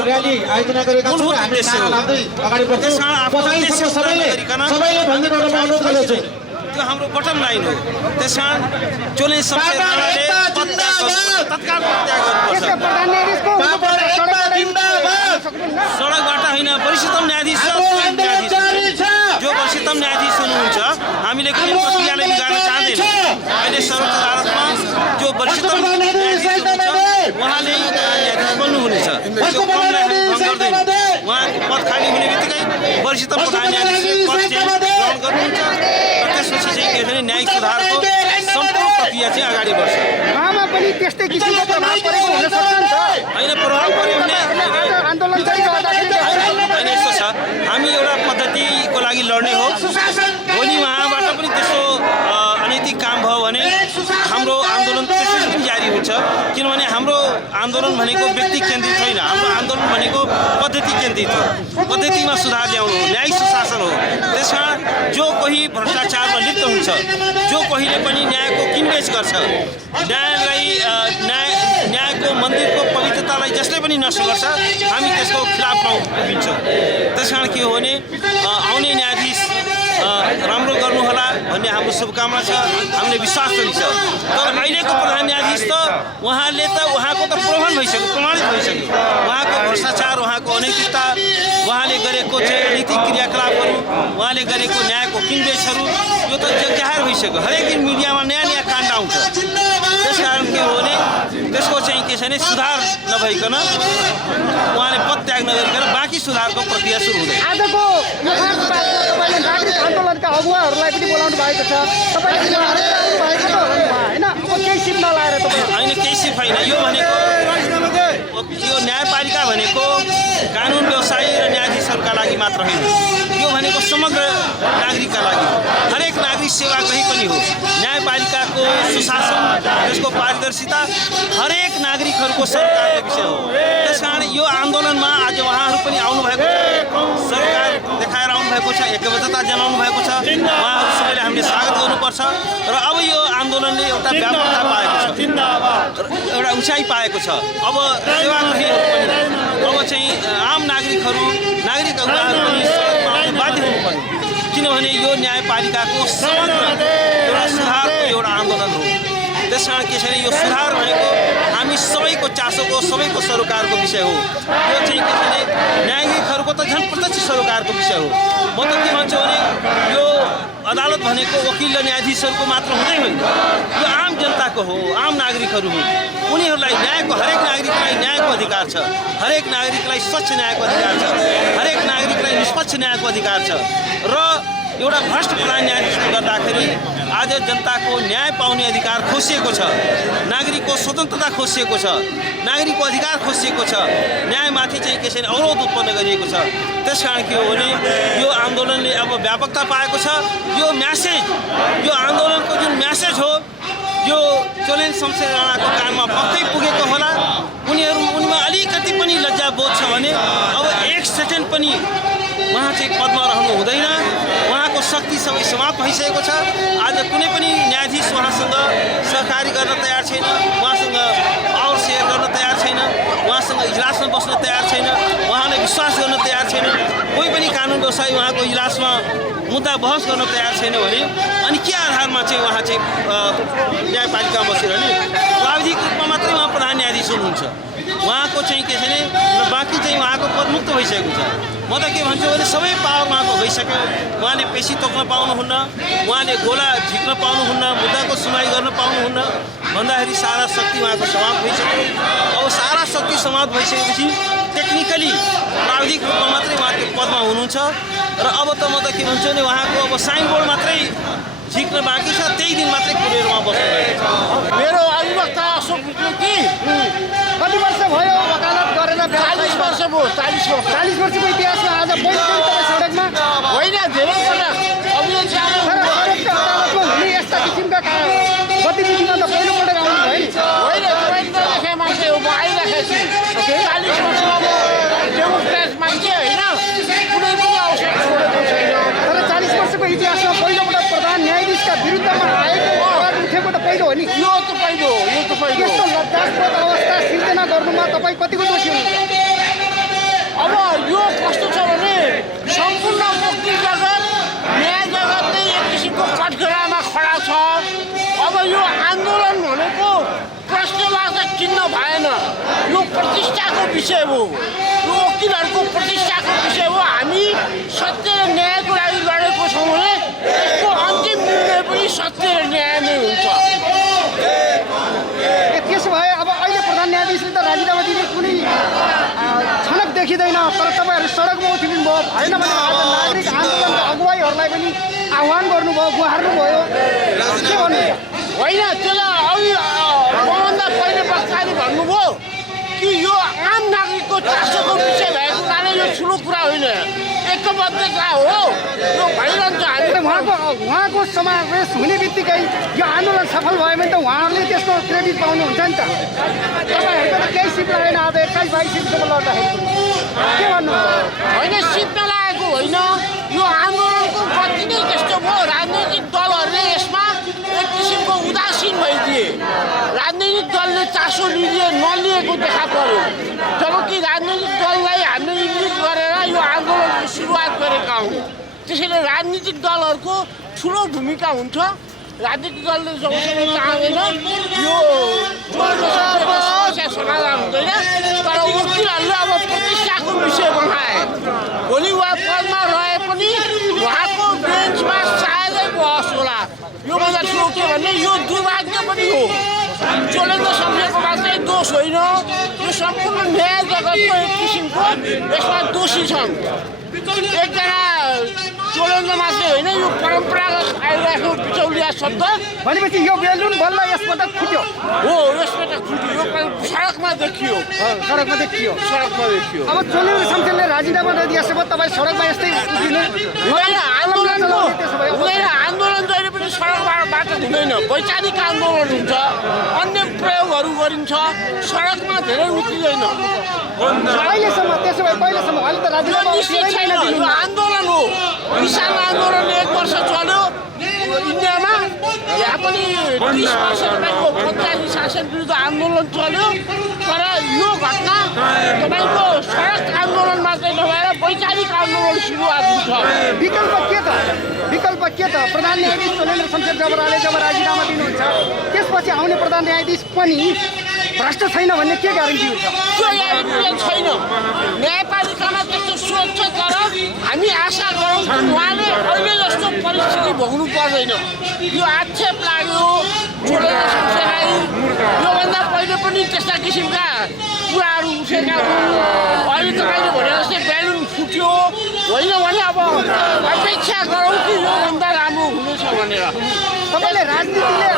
Rally आयोजना गरेका छौँ। हामी नारा लाउँदै अगाडि बढ्छौँ। सबैले भन्दै गर्नु अनुरोध गर्दछु। त्यो हाम्रो बटम लाइन हो। त्यसमा चोलेन्ज संस्थाले तत्काल त्याग गर्नुपर्छ। सडकबाट होइन, वरिष्ठतम न्यायाधीश जो वरिष्ठतम न्यायाधीश हुनुहुन्छ, हामीले कुनै प्रक्रियालाई बिगार्न चाहँदैनौँ। अहिले सर्वोच्च अदालतमा जो वरिष्ठतम न्यायाधीश हुनुहुन्छ उहाँले न्यायाधीश बन्नुहुनेछ। त्यो क्रमलाई हामी भङ्ग गर्दैनौँ। उहाँको पद खाली हुने बित्तिकै वरिष्ठतम प्रधान न्यायाधीशले पद चाहिँ ग्रहण गर्नुहुन्छ र त्यसपछि चाहिँ के भने न्यायिक सुधारको सम्पूर्ण प्रक्रिया चाहिँ अगाडि बढ्छ। उहाँमा पनि त्यस्तै किसिमको प्रभाव परेको हुन सक्छ नि त। होइन, प्रभाव पऱ्यो भने आन्दोलन होइन, यस्तो छ, हामी एउटा पद्धतिको लागि लड्ने हो। भोलि उहाँबाट पनि त्यस्तो अनैतिक काम भयो भने हाम्रो आन्दोलन त्यसरी पनि जारी हुन्छ। किनभने हाम्रो आन्दोलन भनेको व्यक्ति केन्द्रित होइन, हाम्रो आन्दोलन भनेको पद्धति केन्द्रित हो। पद्धतिमा सुधार ल्याउनु हो, न्यायिक सुशासन हो। त्यसमा जो कोही भ्रष्टाचारमा लिप्त हुन्छ, जो कोहीले पनि न्यायको किनबेच गर्छ, न्यायको मन्दिरको पवित्रतालाई जसले पनि नष्ट गर्छ, हामी त्यसको खिलाफमा उभिन्छौँ। त्यस कारण के हो भने आउने न्यायाधीश राम्रो गर्नुहोला भन्ने हाम्रो शुभकामना छ, हामीले विश्वास पनि छ। तर अहिलेको प्रधान न्यायाधीश त उहाँको त प्रमाणित भइसक्यो। उहाँको भ्रष्टाचार, उहाँको अनैतिकता, उहाँले गरेको चाहिँ अनैतिक क्रियाकलापहरू, उहाँले गरेको न्यायको किनबेचहरू यो त जगजाहेर भइसक्यो। हरेक दिन मिडियामा नयाँ नयाँ काण्ड आउँछ। त्यस कारण के हो भने त्यसको चाहिँ के छ भने सुधार नभइकन, उहाँले पद त्याग नगरिकन बाँकी सुधारको प्रक्रिया सुरु हुँदैन। आजको नागरिक आन्दोलनका अगुवाहरूलाई पनि बोलाउनु भएको छ। तपाईँले होइन, केही सिप नलाएर तपाईँ होइन, केही सिप होइन। यो भनेको यो न्यायपालिका भनेको कानुन व्यवसायी र न्यायाधीशहरूका लागि मात्र होइन। यो भनेको समग्र नागरिकका लागि, हरेक नागरिक सेवाग्राही पनि हो। न्यायपालिकाको सुशासन, त्यसको पारदर्शिता हरेक नागरिकहरूको सरकारको विषय हो। त्यसकारण यो आन्दोलनमा आज उहाँहरू पनि आउनुभएको छ, सरकार देखाएर आउनुभएको छ, एकबद्धता जनाउनु भएको छ। उहाँहरू सबैले हामीले स्वागत गर्नुपर्छ। र अब यो आन्दोलनले एउटा व्यापकता पाएको छ, एउटा उचाइ पाएको छ। अब सेवाग्राहीहरू पनि, अब चाहिँ आम नागरिक अगुवाहरू पनि सडकमा आउनु बाध्य हुनुपर्यो। किनभने यो न्यायपालिकाको समग्र एउटा सुधारको एउटा आन्दोलन हो। त्यस कारण के छ भने यो सुधार भनेको हामी सबैको चासोको, सबैको सरोकारको विषय हो। यो चाहिँ के छ भने न्यायाधीशहरूको त झन् प्रत्यक्ष सरोकारको विषय हो। म त के भन्छु भने यो अदालत भनेको वकिल र न्यायाधीशहरूको मात्र हुँदै होइन, यो आम जनताको हो, आम नागरिकहरू हो। उनीहरूलाई न्यायको, हरेक नागरिकलाई न्यायको अधिकार छ, हरेक नागरिकलाई स्वच्छ न्यायको अधिकार छ, हरेक नागरिकलाई निष्पक्ष न्यायको अधिकार छ। र एउटा भ्रष्ट प्रधान न्यायाधीशले गर्दाखेरि आज जनताको न्याय पाउने अधिकार खोसिएको छ, नागरिकको स्वतन्त्रता खोसिएको छ, नागरिकको अधिकार खोसिएको छ, न्यायमाथि चाहिँ के छ भने अवरोध उत्पन्न गरिएको छ। त्यस कारण के हो भने यो आन्दोलनले अब व्यापकता पाएको छ। यो म्यासेज, यो आन्दोलनको जुन म्यासेज हो, यो चोलेन्ज शमशेर राणाको कानमा पक्कै पुगेको होला। उनीमा अलिकति पनि लज्जा बोध छ भने अब एक सेकेन्ड पनि उहाँ चाहिँ पदमा रहनु हुँदैन। उहाँको शक्ति सबै समाप्त भइसकेको छ। आज कुनै पनि न्यायाधीश उहाँसँग सहकारी गर्न तयार छैन, उहाँसँग पावर सेयर गर्न तयार छैन, उहाँसँग इजलासमा बस्न तयार छैन, उहाँलाई विश्वास गर्न तयार छैन। कोही पनि कानुन व्यवसायी उहाँको इजलासमा मुद्दा बहस गर्न तयार छैन भने अनि के आधारमा चाहिँ उहाँ चाहिँ न्यायपालिकामा बसेर नि प्राविधिक रूपमा मात्रै उहाँ प्रधान न्यायाधीश हुनुहुन्छ। उहाँको चाहिँ के छ भने बाँकी चाहिँ उहाँको पदमुक्त भइसकेको छ। म त के भन्छु भने सबै पावर उहाँको भइसक्यो। उहाँले पेशी तोक्न पाउनुहुन्न, उहाँले गोला झिक्न पाउनुहुन्न, मुद्दाको सुनवाई गर्न पाउनुहुन्न भन्दाखेरि सारा शक्ति उहाँको समाप्त भइसक्यो। अब सारा शक्ति समाप्त भइसकेपछि टेक्निकली प्राविधिक रूपमा मात्रै उहाँ त्यो पदमा हुनुहुन्छ। र अब त म त के भन्छु भने उहाँको अब साइनबोर्ड मात्रै झिक्न बाँकी छ, त्यही दिन मात्रै कुरेर उहाँ बस्नुभएको छ। मेरो अधिवक्ता अशोक मुखर्जी कति वर्ष भयो वकालत गरेर? 40 वर्ष भयो। 40 वर्षको इतिहासमा आज पहिलोचोटि तपाईँ सडकमा होइन, धेरै पटक अभियान चालु सर्वोच्च अदालतमा हुने यस्ता किसिमका गतिविधिमा त पहिलोपटक आउनु भयो नि? होइन, तपाईँ नदेखे मान्छे हो, म आइराखेको छु। 40 वर्षमा म डेमोक्रेट मान्छे होइन, कुनै पनि अवसर छोडेको छैन। तर 40 वर्षको इतिहासमा पहिलोपटक प्रधान न्यायाधीशका विरुद्धमा आएको आवाज उठेको त पहिलो हो नि। यो त पहिलो यस्तो लज्जास्पद अवस्था सिर्जना गर्नुमा तपाईँ कतिको दोषी हुनुहुन्छ? अब यो कस्तो छ भने सम्पूर्ण वकिल जगत न्याय जगत नै एक किसिमको कठघरामा खडा छ। अब यो आन्दोलन भनेको प्रश्नवाचक चिन्ह भएन, यो प्रतिष्ठाको विषय हो, यो वकिलहरूको प्रतिष्ठाको विषय हो। हामी सत्य र न्यायको लागि लडेको छौँ भने यसको अन्तिम निर्णय पनि सत्य र न्याय नै हुन्छ। त्यसो भए अब अहिले प्रधान न्यायाधीशले त राजीनामा दिने कुनै छनक देखिँदैन, तर तपाईँहरू सडकमा उत्रिनु भयो, भएन भने आज नागरिक आन्दोलनका अगुवाईहरूलाई पनि आह्वान गर्नुभयो, गुहार्नु भयो, के भन्नु? होइन, त्यसलाई अघि मभन्दा पहिले वक्ताले भन्नुभयो कि यो आम नागरिकको चासोको विषय भएको हुनाले यो ठुलो कुरा होइन, एकबद्धता हो, यो भइरहन्छ। उहाँको समावेश हुने बित्तिकै यो आन्दोलन सफल भयो भने त उहाँहरूले त्यसको क्रेडिट पाउनुहुन्छ नि त। तपाईँहरूको त केही सिप लागेन, आज 21-22 सिपसम्म लड्दाखेरि के भन्नु? होइन, सिप नलागेको होइन, यो आन्दोलनको गति नै त्यस्तो भयो। राजनैतिक दलहरूले यसमा एक किसिमको उदासीन भइदिए, राजनैतिक दलले चासो नलिएको देखा पर्यो। जबकि राजनैतिक दललाई हामीले इङ्गित गरेर यो आन्दोलनको सुरुवात गरेका हौँ। त्यसैले राजनीतिक दलहरूको ठुलो भूमिका हुन्छ। राजनीतिक दलले जबसम्म चाहँदैन यो समस्या समाधान हुँदैन, तर वकिलहरूले अब प्रतिष्ठाको विषय बनाए। भोलि उहाँ पदमा रहे पनि उहाँको बेन्चमा सायदै बहस होला। योभन्दा ठुलो के भन्ने, यो दुर्भाग्य पनि हो। चोलेन्द्र शमशेरको मात्रै दोष होइन, यो सम्पूर्ण न्याय जगतको एक किसिमको यसमा दोषी छन्। एकजना चोलेन्द्र मात्रै होइन, यो परम्परागत आइरहेको बिचौलिया शब्द भनेपछि यो बेलुन बल्ल यसपल्ट फुट्यो हो, यसबाट फुट्यो, यो सडकमा देखियो। अब चोलेन्द्र शमशेरले राजीनामा नदिएछ भए तपाईँ सडकमा यस्तै उभिनु हुँदैन। आन्दोलन जहिले पनि सडकबाट हुँदैन, वैचारिक आन्दोलन हुन्छ, अन्य प्रयोगहरू गरिन्छ, सडकमा धेरै उत्रिँदैन। अहिलेसम्म त्यसो भए पहिलेसम्म अहिले त राजीनामा छैन, यो आन्दोलन हो। किसान आन्दोलन 1 वर्ष चल्यो इन्डियामा, यहाँ पनि 30 वर्ष तपाईँको पञ्चायती शासन विरुद्ध आन्दोलन चल्यो। तर यो घटना तपाईँको सडक आन्दोलन मात्रै नभएर वैचारिक आन्दोलन सुरुवात हुन्छ। विकल्प के त? प्रधान न्यायाधीश चोलेन्द्र शमशेर जबराले जब राजीनामा दिनुहुन्छ त्यसपछि आउने प्रधान न्यायाधीश पनि भ्रष्ट छैन भन्ने के ग्यारेन्टी हुन्छ? त्यो ग्यारेन्टी छैन। न्यायपालिकामा त्यस्तो सोच छ, तर हामी आशा गरौँ कि उहाँले अहिले जस्तो परिस्थिति भोग्नु पर्दैन। यो आक्षेप लाग्यो चोलेन्द्र शमशेरलाई, योभन्दा पहिले पनि त्यस्ता किसिमका कुराहरू उठेका हुन्। अहिले तपाईँले भने जस्तै बेलुन फुट्यो होइन भने अब अपेक्षा गरौँ कि योभन्दा राम्रो हुनेछ भनेर। तपाईँले राजनीतिले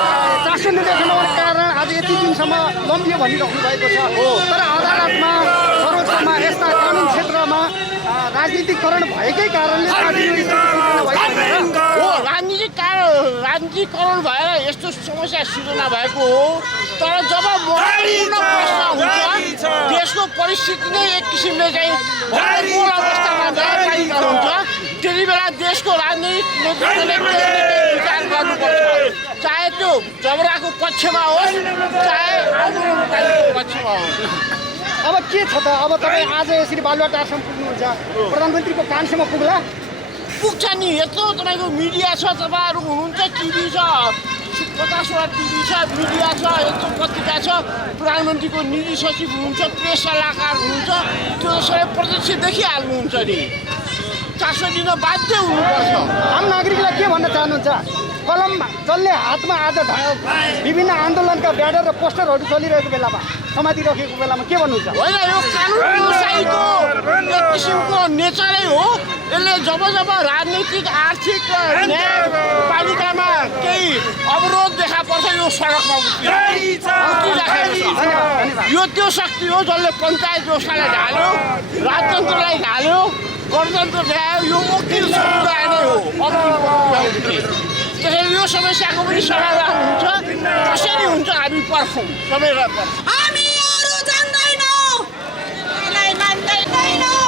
चासो नदेखाउनुको कारण आज यति दिनसम्म लम्बियो भनिराख्नु भएको छ। तर अदालतमा, सर्वोच्चमा, यस्ता कानुन क्षेत्रमा राजनीतिकरण भएकै कारणले राजनीतिकरण भएर यस्तो समस्या सिर्जना भएको हो। तर जब महत्त्वपूर्ण प्रश्न हुन्छ, देशको परिस्थिति नै एक किसिमले चाहिँ महत्त्वपूर्ण अवस्थामा न्यायपालिका हुन्छ, त्यति बेला देशको राजनीतिक नेतृत्वले विचार गर्नुपर्छ, चाहे त्यो जबराको पक्षमा होस् चाहे आन्दोलनकारीको पक्षमा होस्। अब के छ त? अब तपाईँ आज यसरी बालुवाटारसम्म पुग्नुहुन्छ, प्रधानमन्त्रीको कानसम्म पुग्ला? पुग्छ नि। यत्रो तपाईँको मिडिया छ, तपाईँहरू हुनुहुन्छ, टिभी छ, 50वटा टिभी छ, मिडिया छ, यत्रो पत्रिका छ, प्रधानमन्त्रीको निजी सचिव हुनुहुन्छ, प्रेस सल्लाहकार हुनुहुन्छ, त्यो सबै प्रत्यक्ष देखिहाल्नुहुन्छ नि। चासो दिन बाध्य हुनुपर्छ। आम नागरिकलाई के भन्न चाहनुहुन्छ? कलम जसले हातमा आज विभिन्न आन्दोलनका ब्यानर र पोस्टरहरू चलिरहेको बेलामा, समाधि राखेको बेलामा के भन्नुहुन्छ? होइन, यो कानुन व्यवसायीको एक किसिमको नेचरै हो। यसले जब राजनीतिक आर्थिक न्यायपालिकामा केही अवरोध देखा पर्छ यो सडकमा उठिराखेको छ। यो त्यो शक्ति हो जसले पञ्चायत व्यवस्थालाई ढाल्यो, राजतन्त्रलाई ढाल्यो, गणतन्त्र ढाल्यो। यो वकिल समुदाय नै हो, त्यसैले यो समस्याको पनि समाधान हुन्छ। कसरी हुन्छ हामी पर्छौँ, सबैलाई पर्छौँ। हामी अरू जान्दैनौँ, मान्दैनौँ।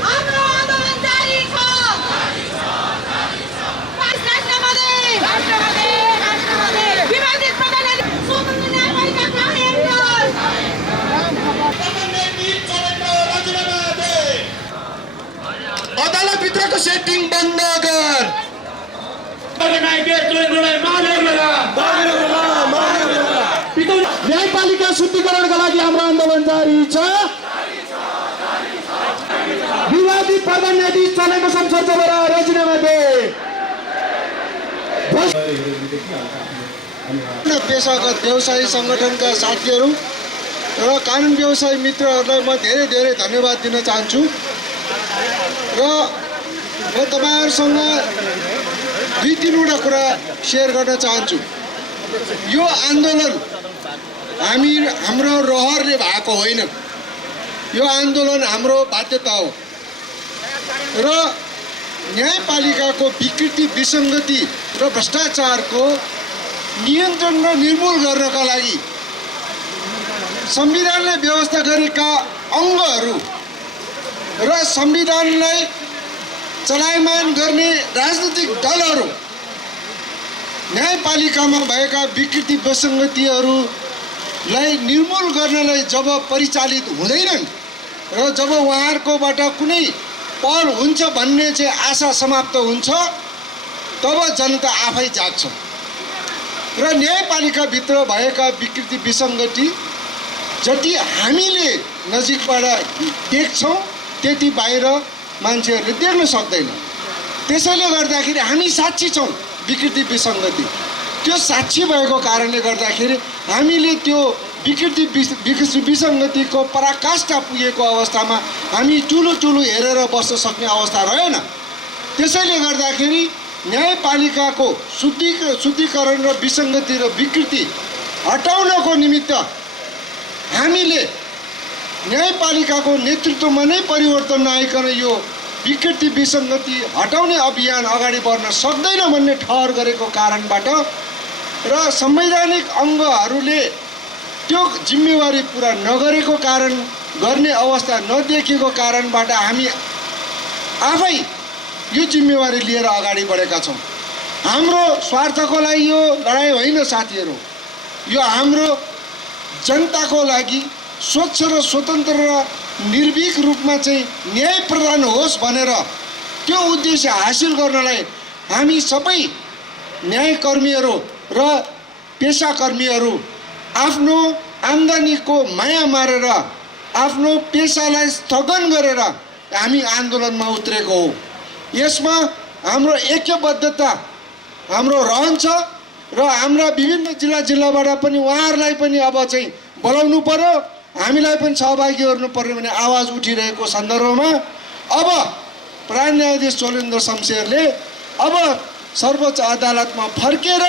हाम्रो आन्दोलन जारी छ। बन्द गर। न्यायपालिका शुद्धिकरणका लागि हाम्रो आन्दोलन जारी छ। विवादित प्रधान न्यायाधीश चलेको संसद सभा राजीनामा दे। पेशागत व्यवसायी सङ्गठनका साथीहरू र कानुन व्यवसायी मित्रहरूलाई म धेरै धेरै धन्यवाद दिन चाहन्छु र म तपाईँहरूसँग 2-3वटा कुरा सेयर गर्न चाहन्छु। यो आन्दोलन हाम्रो रहरले भएको होइन, यो आन्दोलन हाम्रो बाध्यता हो र न्यायपालिकाको विकृति विसङ्गति र भ्रष्टाचारको नियन्त्रण र निर्मूल गर्नका लागि संविधानले व्यवस्था गरेका अङ्गहरू र संविधानलाई चलायमान गर्ने राजनीतिक दलहरू न्यायपालिकामा भएका विकृति विसङ्गतिहरूलाई निर्मूल गर्नलाई जब परिचालित हुँदैनन् र जब उहाँहरूकोबाट कुनै पहल हुन्छ भन्ने चाहिँ आशा समाप्त हुन्छ, तब जनता आफै जाग्छ र न्यायपालिकाभित्र भएका विकृति विसङ्गति जति हामीले नजिकबाट देख्छौँ त्यति बाहिर मान्छेहरूले देख्न सक्दैन। त्यसैले गर्दाखेरि हामी साक्षी छौँ विकृति विसङ्गति। त्यो साक्षी भएको कारणले गर्दाखेरि हामीले त्यो विकृति विसङ्गतिको पराकाष्ठा पुगेको अवस्थामा हामी चुलो हेरेर बस्न सक्ने अवस्था रहेन। त्यसैले गर्दाखेरि न्यायपालिकाको शुद्धिकरण र विसङ्गति र विकृति हटाउनको निमित्त हामीले न्यायपालिकाको नेतृत्वमा नै परिवर्तन नआइकन यो विकृति विसङ्गति हटाउने अभियान अगाडि बढ्न सक्दैन भन्ने ठहर गरेको कारणबाट र संवैधानिक अङ्गहरूले त्यो जिम्मेवारी पुरा नगरेको कारण, गर्ने अवस्था नदेखेको कारणबाट हामी आफै यो जिम्मेवारी लिएर अगाडि बढेका छौँ। हाम्रो स्वार्थको लागि यो लडाइँ होइन साथीहरू, यो हाम्रो जनताको लागि स्वच्छ र स्वतन्त्र र निर्भीक रूपमा चाहिँ न्याय प्रदान होस् भनेर त्यो उद्देश्य हासिल गर्नलाई हामी सबै न्यायकर्मीहरू र पेसाकर्मीहरू आफ्नो आम्दानीको माया मारेर आफ्नो पेसालाई स्थगन गरेर हामी आन्दोलनमा उत्रेको हो। यसमा हाम्रो ऐक्यबद्धता हाम्रो रहन्छ र हाम्रा विभिन्न जिल्लाबाट पनि उहाँहरूलाई पनि अब चाहिँ बोलाउनु पर्यो, हामीलाई पनि सहभागी गर्नु पर्यो भन्ने आवाज उठिरहेको सन्दर्भमा अब प्रधान न्यायाधीश चोलेन्द्र शमशेरले अब सर्वोच्च अदालतमा फर्केर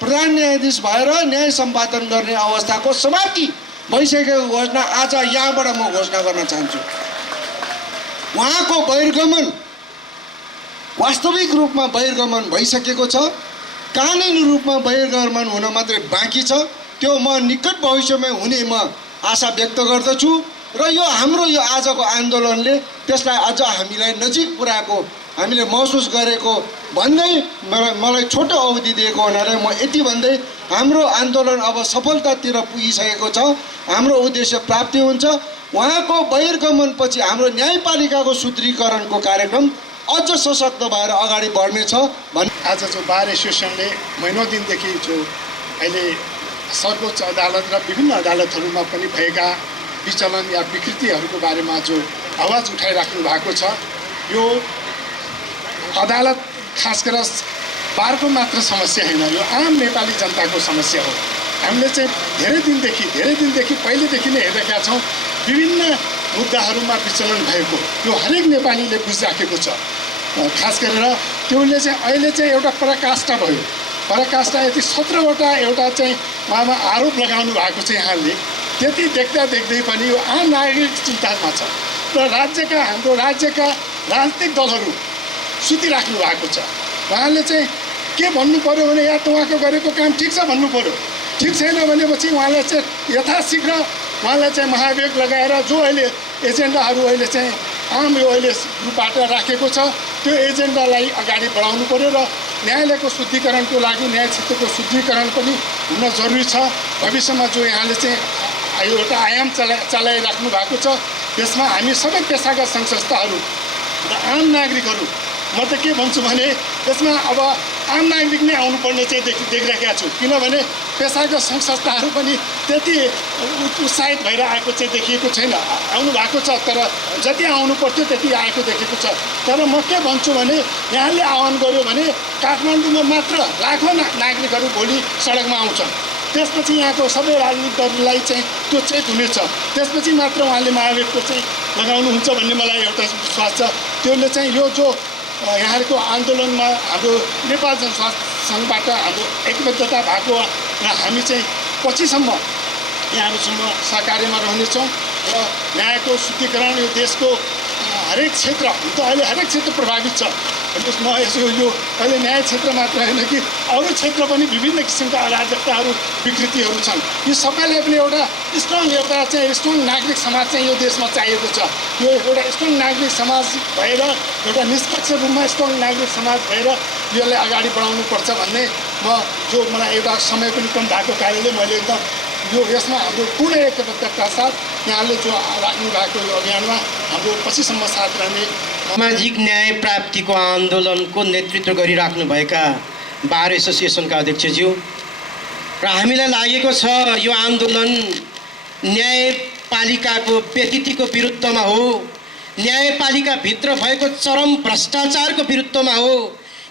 प्रधान न्यायाधीश भएर न्याय सम्पादन गर्ने अवस्थाको समाप्ति भइसकेको घोषणा आज यहाँबाट म घोषणा गर्न चाहन्छु। उहाँको बहिर्गमन वास्तविक रूपमा बहिर्गमन भइसकेको छ, कानुनी रूपमा बहिर्गमन हुन मात्रै बाँकी छ। त्यो म निकट भविष्यमा हुने म आशा व्यक्त गर्दछु र यो हाम्रो यो आजको आन्दोलनले त्यसलाई अझ हामीलाई नजिक पुर्याएको हामीले महसुस गरेको भन्दै मलाई छोटो अवधि दिएको हुनाले म यति भन्दै हाम्रो आन्दोलन अब सफलतातिर पुगिसकेको छ, हाम्रो उद्देश्य प्राप्ति हुन्छ। उहाँको बहिर्गमनपछि हाम्रो न्यायपालिकाको शुद्धिकरणको कार्यक्रम अझ सशक्त भएर अगाडि बढ्नेछ भन्ने आज जो बार एसोसिएसनले महिनौ दिनदेखि जो अहिले सर्वोच्च अदालत र विभिन्न अदालतहरूमा पनि भएका विचलन या विकृतिहरूको बारेमा जो आवाज उठाइराख्नु भएको छ, यो अदालत खास गरेर बारको मात्र समस्या होइन, यो आम नेपाली जनताको समस्या हो। हामीले चाहिँ धेरै दिनदेखि पहिलेदेखि नै हेरेका छौँ विभिन्न मुद्दाहरूमा विचलन भएको, यो हरेक नेपालीले बुझिराखेको छ। खास गरेर त्यसले चाहिँ अहिले चाहिँ एउटा पराकाष्ठा भयो, पराकाष्ठा यति 17वटा एउटा चाहिँ उहाँमा आरोप लगाउनु भएको छ। यहाँले त्यति देख्दै पनि यो आम नागरिक चिन्तामा छ र हाम्रो राज्यका राजनीतिक दलहरू सुतिराख्नु भएको छ। उहाँले चाहिँ के भन्नु पर्यो भने या त उहाँको गरेको काम ठिक छ भन्नु पर्यो, ठिक छैन भनेपछि उहाँले चाहिँ यथाशीघ्र उहाँलाई चाहिँ महाभियोग लगाएर जो अहिले एजेन्डाहरू अहिले चाहिँ आम यो अहिले रूपबाट राखेको छ त्यो एजेन्डालाई अगाडि बढाउनु पर्यो र न्यायालयको शुद्धिकरणको लागि न्याय क्षेत्रको शुद्धिकरण पनि हुन जरुरी छ। भविष्यमा जो यहाँले चाहिँ एउटा आयाम चलाइराख्नु भएको छ त्यसमा हामी सबै पेसागत सङ्घ संस्थाहरू र आम नागरिकहरू म त के भन्छु भने त्यसमा अब आम नागरिक नै आउनुपर्ने चाहिँ देखिरहेका छु, किनभने पेसाको सङ्घ संस्थाहरू पनि त्यति उत्साहित भएर आएको चाहिँ देखिएको छैन। आउनु भएको छ तर जति आउनु पर्थ्यो त्यति आएको देखेको छ। तर म के भन्छु भने यहाँले आह्वान गर्यो भने काठमाडौँमा मात्र लाखौँ नागरिकहरू भोलि सडकमा आउँछ। त्यसपछि यहाँको सबै राजनीतिक दललाई चाहिँ त्यो चेत हुनेछ। त्यसपछि मात्र उहाँले महाभियोगको चाहिँ लगाउनुहुन्छ भन्ने मलाई एउटा विश्वास छ। त्यसले चाहिँ यो जो यहाँको आन्दोलनमा हाम्रो नेपाल जनस्वास्थ्य सङ्घबाट हाम्रो एकबद्धता भएको र हामी चाहिँ पछिसम्म यहाँहरूसँग सहकार्यमा रहनेछौँ र न्यायको शुद्धिकरण यो देशको हरेक क्षेत्र हुन त अहिले हरेक क्षेत्र प्रभावित छ। हेर्नुहोस्, म यसो यो अहिले न्याय क्षेत्र मात्र होइन कि अरू क्षेत्र पनि विभिन्न किसिमका अराजकताहरू विकृतिहरू छन्। यो सबैलाई पनि एउटा स्ट्रङ नागरिक समाज चाहिँ यो देशमा चाहिएको छ। यो एउटा स्ट्रङ नागरिक समाज भएर एउटा निष्पक्ष रूपमा स्ट्रङ नागरिक समाज भएर यसलाई अगाडि बढाउनुपर्छ भन्ने मलाई एउटा समय पनि कम भएको कारणले मैले एकदम यो यसमा हाम्रो पूर्ण एकबद्धताका साथ यहाँले जो राख्नु भएको यो अभियानमा हाम्रो पछिसम्म साथ रहने। सामाजिक न्याय प्राप्तिको आन्दोलनको नेतृत्व गरिराख्नुभएका बार एसोसिएसनका अध्यक्षज्यू र हामीलाई लागेको छ यो आन्दोलन न्यायपालिकाको व्यतिथिको विरुद्धमा हो, न्यायपालिकाभित्र भएको चरम भ्रष्टाचारको विरुद्धमा हो,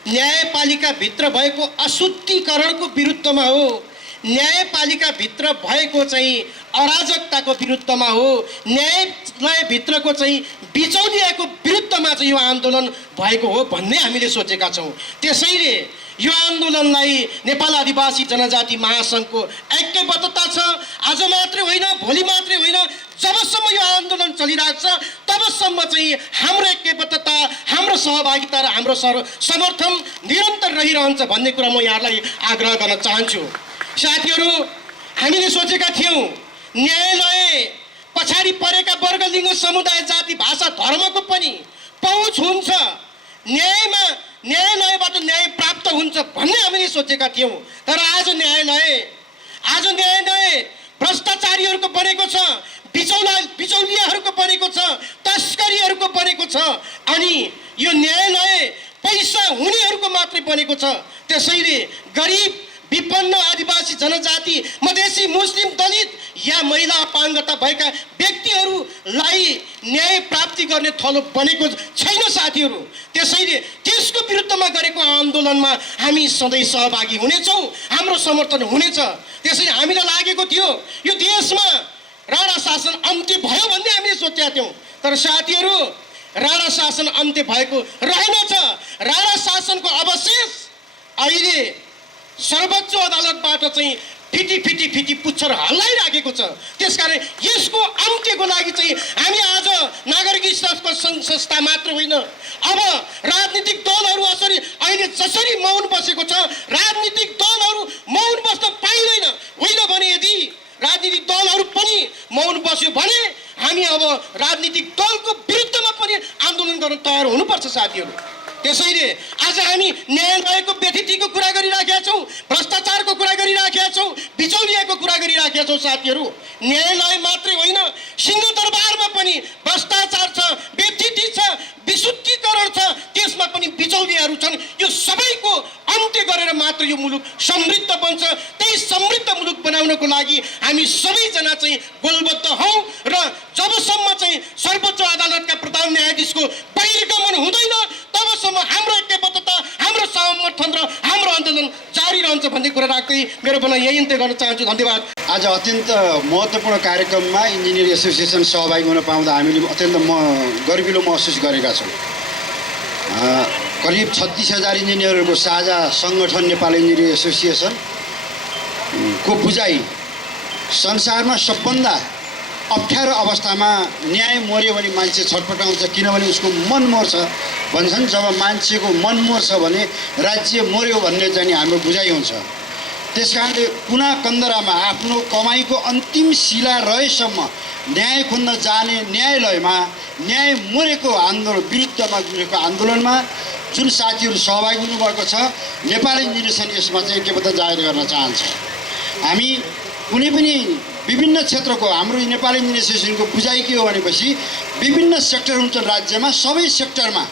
न्यायपालिकाभित्र भएको अशुद्धिकरणको विरुद्धमा हो, न्यायपालिकाभित्र भएको चाहिँ अराजकताको विरुद्धमा हो, न्यायालयभित्रको चाहिँ बिचौलियाको विरुद्धमा चाहिँ यो आन्दोलन भएको हो भन्ने हामीले सोचेका छौँ। त्यसैले यो आन्दोलनलाई नेपाल आदिवासी जनजाति महासङ्घको ऐक्यबद्धता छ। आज मात्रै होइन, भोलि मात्रै होइन, जबसम्म यो आन्दोलन चलिरहेको छ तबसम्म चाहिँ हाम्रो ऐक्यबद्धता, हाम्रो सहभागिता र हाम्रो समर्थन निरन्तर रहिरहन्छ भन्ने कुरा म यहाँलाई आग्रह गर्न चाहन्छु। साथीहरू, हामीले सोचेका थियौँ न्यायालय पछाडि परेका वर्ग लिङ्ग समुदाय जाति भाषा धर्मको पनि पहुँच हुन्छ, न्यायालयबाट न्याय प्राप्त हुन्छ भन्ने हामीले सोचेका थियौँ। तर आज न्यायालय भ्रष्टाचारीहरूको बनेको छ, बिचौलियाहरूको बनेको छ, तस्करीहरूको बनेको छ, अनि यो न्यायालय पैसा हुनेहरूको मात्रै बनेको छ। त्यसैले गरिब विपन्न आदिवासी जनजाति मधेसी मुस्लिम दलित या महिला अपाङ्गता भएका व्यक्तिहरूलाई न्याय प्राप्ति गर्ने थलो बनेको छैन साथीहरू। त्यसैले त्यसको विरुद्धमा गरेको आन्दोलनमा हामी सधैँ सहभागी हुनेछौँ, हाम्रो समर्थन हुनेछ। त्यसैले हामीलाई लागेको थियो यो देशमा राणा शासन अन्त्य भयो भन्ने हामीले सोचेका थियौँ। तर साथीहरू, राणा शासन अन्त्य भएको रहेनछ। राणा शासनको अवशेष अहिले सर्वोच्च अदालतबाट चाहिँ फिटी पुच्छर हल्लाइराखेको छ। त्यसकारण यसको अन्त्यको लागि चाहिँ हामी आज नागरिक सङ्घ संस्था मात्र होइन, अब राजनीतिक दलहरू अहिले जसरी मौन बसेको छ, राजनीतिक दलहरू मौन बस्न पाइँदैन। होइन भने यदि राजनीतिक दलहरू पनि मौन बस्यो भने हामी अब राजनीतिक दलको विरुद्धमा पनि आन्दोलन गर्न तयार हुनुपर्छ साथीहरू। त्यसैले आज हामी न्यायालयको व्यतिथिको कुरा गरिराखेका छौँ, भ्रष्टाचारको कुरा गरिराखेका छौँ, बिचौलियाको कुरा गरिराखेका छौँ साथीहरू। न्यायालय मात्रै होइन, सिंहदरबारमा पनि भ्रष्टाचार छ, व्यतिथि छ, विशुद्धिकरण छ, त्यसमा पनि बिचौलियाहरू छन्। यो सबैको अन्त्य गरेर मात्र यो मुलुक समृद्ध बन्छ। त्यही समृद्ध मुलुक बनाउनको लागि हामी सबैजना चाहिँ गोलबद्ध हौँ र जबसम्म चाहिँ सर्वोच्च अदालतका प्रधान न्यायाधीशको बहिर्गमन हुँदैन तबसम्म हाम्रो ऐक्यबद्धता, हाम्रो समर्थन र हाम्रो आन्दोलन जारी रहन्छ भन्ने कुरा राख्दै मेरो भनाइ यही अन्त्य गर्न चाहन्छु। धन्यवाद। आज अत्यन्त महत्त्वपूर्ण कार्यक्रममा इन्जिनियर एसोसिएसन सहभागी हुन पाउँदा हामीले अत्यन्त गर्विलो महसुस गरेका छौँ। करिब 36,000 इन्जिनियरहरूको साझा सङ्गठन नेपाल इन्जिनियर एसोसिएसनको बुझाइ संसारमा सबभन्दा अप्ठ्यारो अवस्थामा न्याय मर्यो भने मान्छे छटपटाउँछ, किनभने उसको मन मर्छ भन्छन्। जब मान्छेको मन मर्छ भने राज्य मर्यो भन्ने चाहिँ हाम्रो बुझाइ हुन्छ। त्यस कारणले कुना कन्दरामा आफ्नो कमाइको अन्तिम शिला रहेसम्म न्याय खोज्न जाने न्यायालयमा न्याय मरेको आन्दोलन विरुद्धमा गरेको आन्दोलनमा जुन साथीहरू सहभागी हुनुभएको छ, नेपाल इन्जिनियर यसमा चाहिँ एकबद्ध जाहेर गर्न चाहन्छ। हामी कुनै पनि विभिन्न क्षेत्रको हाम्रो नेपाल इन्जिनियर एसोसिएसनको बुझाइ के हो भनेपछि विभिन्न सेक्टर हुन्छन् राज्यमा, सबै सेक्टरमा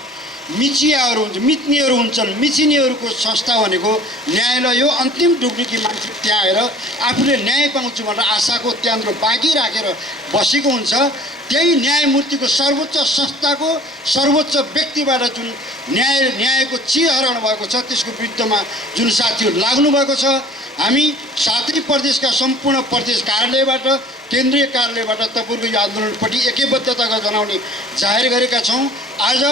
मिचियाहरू हुन्छ, मिच्नेहरू हुन्छन्। मिचिनेहरूको संस्था भनेको न्यायालय हो। अन्तिम ढुक्ढुकी मान्छे त्यहाँ आएर आफूले न्याय पाउँछु भनेर आशाको त्यहाँनिर बाँकी राखेर बसेको हुन्छ। त्यही न्यायमूर्तिको सर्वोच्च संस्थाको सर्वोच्च व्यक्तिबाट जुन न्यायको चिरहरण भएको छ त्यसको विरुद्धमा जुन साथीहरू लाग्नु भएको छ, हामी 7 प्रदेशका सम्पूर्ण प्रदेश कार्यालयबाट केन्द्रीय कार्यालयबाट तपाईँहरूको यो आन्दोलनपट्टि एकबद्धता जनाउने जाहेर गरेका छौँ। आज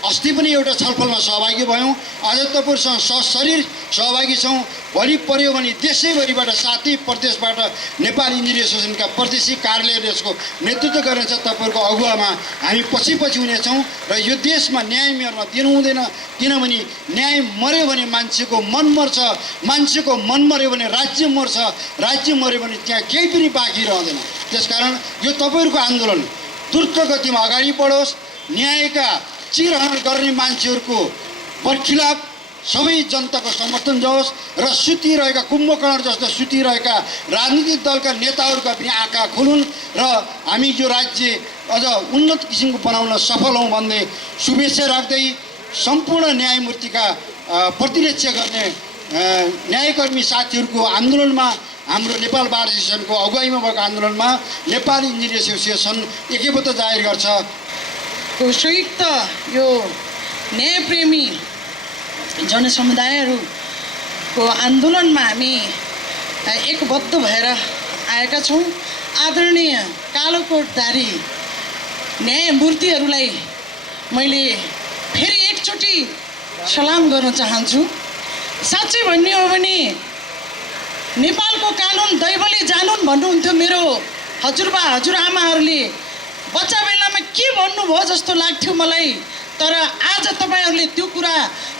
अस्ति पनि एउटा छलफलमा सहभागी भयौँ, आज तपाईँहरूसँग सशरीर सहभागी छौँ। भोलि पर्यो भने देशैभरिबाट 7 प्रदेशबाट नेपाल इन्जिनियर एसोसिएसनका प्रदेशी कार्यालयले यसको नेतृत्व गर्नेछ। तपाईँहरूको अगुवामा हामी पछि हुनेछौँ र यो देशमा न्याय मर्न दिनु हुँदैन, किनभने न्याय मर्यो भने मान्छेको मन मर्छ, मान्छेको मन मर्यो भने राज्य मर्छ, राज्य मर्यो भने त्यहाँ केही पनि बाँकी रहँदैन। त्यसकारण यो तपाईँहरूको आन्दोलन द्रुत गतिमा अगाडि बढोस्। न्यायका चिरहरण गर्ने मान्छेहरूको खिलाफ सबै जनताको समर्थन जाओस् र सुतिरहेका कुम्भकर्ण जस्तो सुतिरहेका राजनीतिक दलका नेताहरूका पनि आँखा खुलुन् र हामी यो राज्य अझ उन्नत किसिमको बनाउन सफल हौँ भन्ने शुभेच्छा राख्दै सम्पूर्ण न्यायमूर्तिका प्रतिरक्षा गर्ने न्यायकर्मी साथीहरूको आन्दोलनमा, हाम्रो नेपाल बार एसोसिएसनको अगुवाईमा भएको आन्दोलनमा नेपाल इन्जिनियर एसोसिएसन एकबद्ध जाहेर गर्छ। संयुक्त यो न्यायप्रेमी जनसमुदायहरूको आन्दोलनमा हामी एकबद्ध भएर आएका छौँ। आदरणीय कालोकोटधारी न्यायमूर्तिहरूलाई मैले फेरि एकचोटि सलाम गर्न चाहन्छु। साँच्चै भन्ने हो भने नेपालको कानुन दैवले जानुन् भन्नुहुन्थ्यो मेरो हजुरबा हजुरआमाहरूले। बच्चा बेलामा के भन्नुभयो जस्तो लाग्थ्यो मलाई, तर आज तपाईँहरूले त्यो कुरा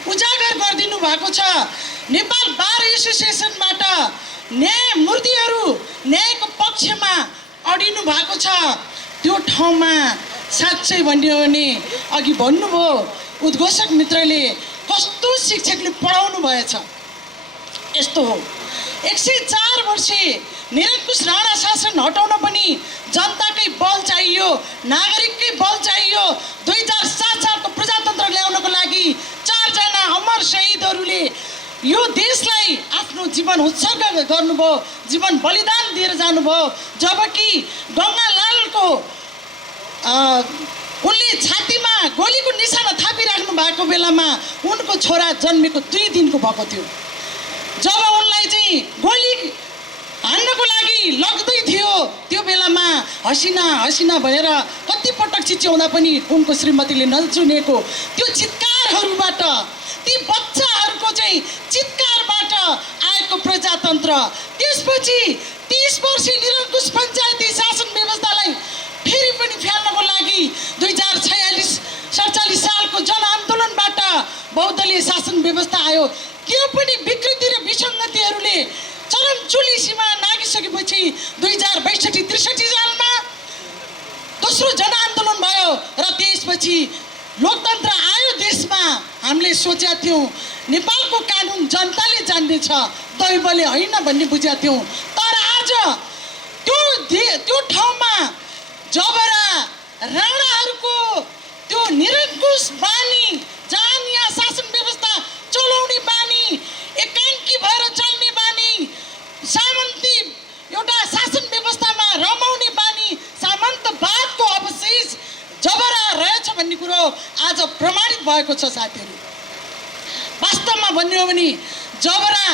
उजागर गरिदिनु भएको छ। नेपाल बार एसोसिएसनबाट न्यायमूर्तिहरू न्यायको पक्षमा अडिनु भएको छ। त्यो ठाउँमा साँच्चै भन्यो भने अघि भन्नुभयो उद्घोषक मित्रले कस्तो शिक्षकले पढाउनु भएछ। यस्तो हो 104 वर्षे निरङ्कुश राणा शासन हटाउन पनि जनताकै बल चाहियो, नागरिककै बल चाहियो। 2007 सालको प्रजातन्त्र ल्याउनको लागि 4 जना अमर शहीदहरूले यो देशलाई आफ्नो जीवन उत्सर्ग गर्नुभयो, जीवन बलिदान दिएर जानुभयो। जबकि गङ्गालालको उनले छातीमा गोलीको निशाना थापिराख्नु भएको बेलामा उनको छोरा जन्मेको 2 दिनको भएको थियो। जब उनलाई चाहिँ गोली हान्नको लागि लग्दै थियो त्यो बेलामा हसिना हसिना भएर कति पटक चिच्याउँदा पनि उनको श्रीमतीले नसुनेको त्यो चित्कारहरूबाट, ती बच्चाहरूको चाहिँ चित्कारबाट आएको प्रजातन्त्र। त्यसपछि 30 वर्षे निरङ्कुश पञ्चायती शासन व्यवस्थालाई फेरि पनि फ्याल्नको लागि 2046-47 सालको जनआन्दोलनबाट बहुदलीय शासन व्यवस्था आयो। त्यो पनि विकृति र विसङ्गतिहरूले चरम चुली सीमा नागिसकेपछि 2062-63 सालमा दोस्रो जनआन्दोलन भयो र त्यसपछि लोकतन्त्र आयो देशमा। हामीले सोचेका थियौँ नेपालको कानुन जनताले जान्नेछ, दैवले होइन भन्ने बुझेका थियौँ। तर आज त्यो ठाउँमा जबरा राणाहरूको त्यो निरङ्कुश बानी, जान यहाँ शासन व्यवस्था चलाउने बानी, एकाङ्की भएर चल्ने बानी, सामन्ती एउटा शासन व्यवस्थामा रमाउने बानी, सामन्तवादको अवशेष जबरा रहेछ भन्ने कुरो आज प्रमाणित भएको छ साथीहरू। वास्तवमा भन्ने हो भने जबरा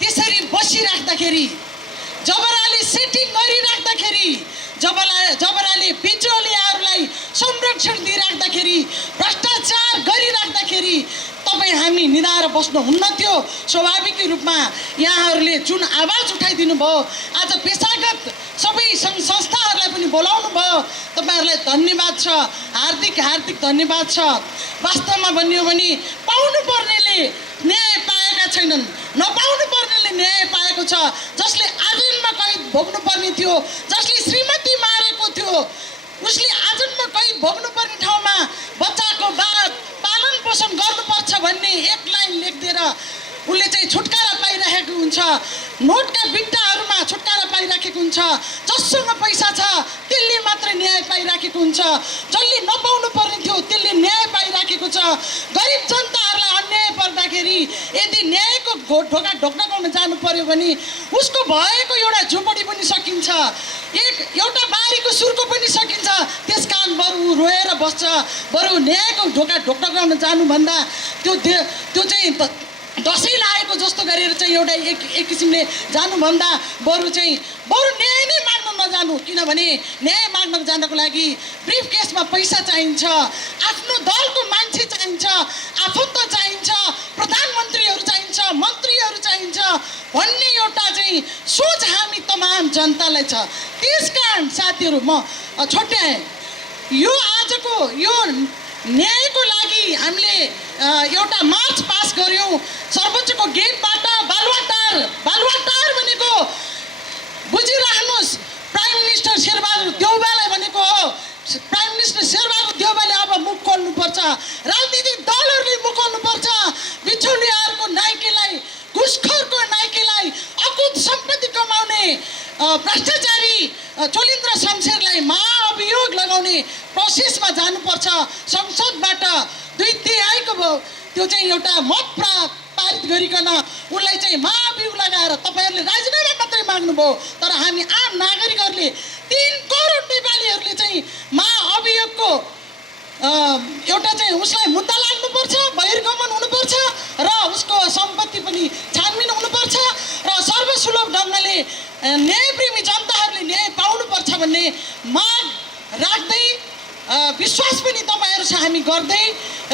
त्यसरी बसिराख्दाखेरि, जबराले सेटिङ गरिराख्दाखेरि, जबराले बिचौलियाहरूलाई संरक्षण दिइराख्दाखेरि, भ्रष्टाचार गरिराख्दाखेरि तपाईँ हामी निधाएर बस्नुहुन्न थियो। स्वाभाविक रूपमा यहाँहरूले जुन आवाज उठाइदिनु भयो, आज पेसागत सबै सङ्घ संस्थाहरूलाई पनि बोलाउनु भयो, तपाईँहरूलाई धन्यवाद छ, हार्दिक हार्दिक धन्यवाद छ। वास्तवमा भन्ने हो भने पाउनु पर्नेले न्याय पाएका छैनन्, नपाउनु पर्नेले न्याय पाएको छ। जसले आजीवनमा कैद भोग्नुपर्ने थियो, जसले श्रीमती मारेको थियो, उसले आजीवनमा कैद भोग्नुपर्ने ठाउँमा बच्चाको पालन पोषण गर्नुपर्छ भन्ने एक लाइन लेखिदिएर उसले चाहिँ छुटकारा पाइरहेको पाइरहेको हुन्छ, नोटका बिट्टाहरूमा छुटकारा पाइराखेको हुन्छ, जससँग पैसा छ त्यसले मात्रै न्याय पाइराखेको हुन्छ, जसले नपाउनु पर्ने थियो त्यसले न्याय पाइराखेको छ। गरिब जनताहरूलाई अन्याय पर्दाखेरि यदि न्यायको ढोका ढोक्न जानु पर्यो भने उसको भएको एउटा झुपडी पनि सकिन्छ, एउटा बारीको सुर्को पनि सकिन्छ। त्यस कारण बरु रोएर बस्छ, बरु न्यायको ढोका ढोक्न जानुभन्दा त्यो चाहिँ दसैँ लागेको जस्तो गरेर चाहिँ एउटा एक किसिमले जानुभन्दा बरु न्याय नै माग्न नजानु। किनभने न्याय माग्न जानको लागि ब्रिफ केसमा पैसा चाहिन्छ, आफ्नो दलको मान्छे चाहिन्छ, आफन्त चाहिन्छ, प्रधानमन्त्रीहरू चाहिन्छ, मन्त्रीहरू चाहिन्छ भन्ने एउटा चाहिँ सोच हामी तमाम जनतालाई छ। त्यसकारण साथीहरू म छुट्याएँ, यो आजको यो न्यायको लागि हामीले एउटा मार्च पास गऱ्यौँ सर्वोच्चको गेटबाट। बालुवाटार भनेको बुझिराख्नुहोस्, प्राइम मिनिस्टर शेरबहादुर देउवालाई भनेको हो। प्राइम मिनिस्टर शेरबहादुर देउवाले अब मुख खोल्नुपर्छ, राजनीतिक दलहरूले मुख खोल्नुपर्छ। बिचौलियाहरूको नाइकेलाई, घुसखोरको नाइकेलाई, अकुत सम्पत्ति कमाउने भ्रष्टाचारी चोलिन्द्र शमशेरलाई महाअभियोग लगाउने प्रोसेसमा जानुपर्छ। संसदबाट 2/3 त्यो चाहिँ एउटा मत पारित गरिकन उनलाई चाहिँ महाअभियोग लगाएर तपाईँहरूले राजीनामा मात्रै माग्नुभयो। तर हामी आम नागरिकहरूले 3 करोड नेपालीहरूले चाहिँ महाअभियोगको एउटा चाहिँ उसलाई मुद्दा लाग्नुपर्छ, बहिर्गमन हुनुपर्छ र उसको सम्पत्ति पनि छानबिन हुनुपर्छ र सर्वसुलभ ढङ्गले न्यायप्रेमी जनताहरूले न्याय पाउनुपर्छ भन्ने माग राख्दै विश्वास पनि तपाईँहरूसँग हामी गर्दै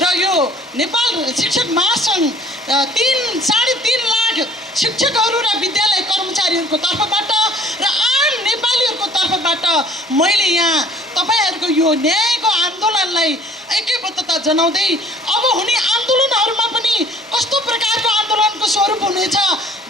र यो नेपाल शिक्षक महासङ्घ 3.5 लाख शिक्षकहरू र विद्यालय कर्मचारीहरूको तर्फबाट र आम नेपालीहरूको तर्फबाट मैले यहाँ तपाईँहरूको यो न्यायको आन्दोलनलाई ऐक्यबद्धता जनाउँदै अब हुने आन्दोलनहरूमा पनि कस्तो प्रकारको आन्दोलनको स्वरूप हुनेछ,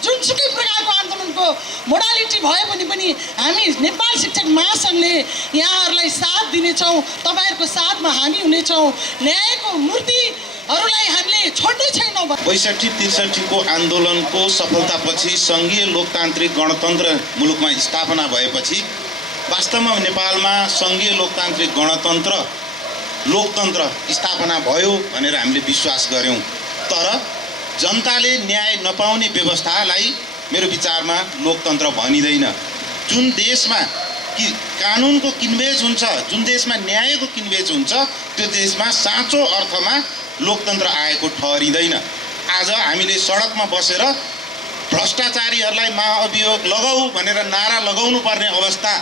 जुनसुकै प्रकारको आन्दोलनको मोडालिटी भयो भने पनि हामी नेपाल शिक्षक महासङ्घले यहाँहरूलाई साथ दिनेछौँ, तपाईँहरूको साथमा हामी हुनेछौँ। न्यायको मूर्तिहरूलाई हामीले छोड्ने छैनौँ। 65-63 को आन्दोलनको सफलतापछि सङ्घीय लोकतान्त्रिक गणतन्त्र मुलुकमा स्थापना भएपछि वास्तवमा नेपालमा सङ्घीय लोकतान्त्रिक लोकतन्त्र स्थापना भयो भनेर हामीले विश्वास गऱ्यौँ। तर जनताले न्याय नपाउने व्यवस्थालाई मेरो विचारमा लोकतन्त्र भनिँदैन। जुन देशमा कानुनको किनबेच हुन्छ, जुन देशमा न्यायको किनबेच हुन्छ, त्यो देशमा साँचो अर्थमा लोकतन्त्र आएको ठहरिँदैन। आज हामीले सडकमा बसेर भ्रष्टाचारीहरूलाई महाअभियोग लगाऊ भनेर नारा लगाउनु पर्ने अवस्था,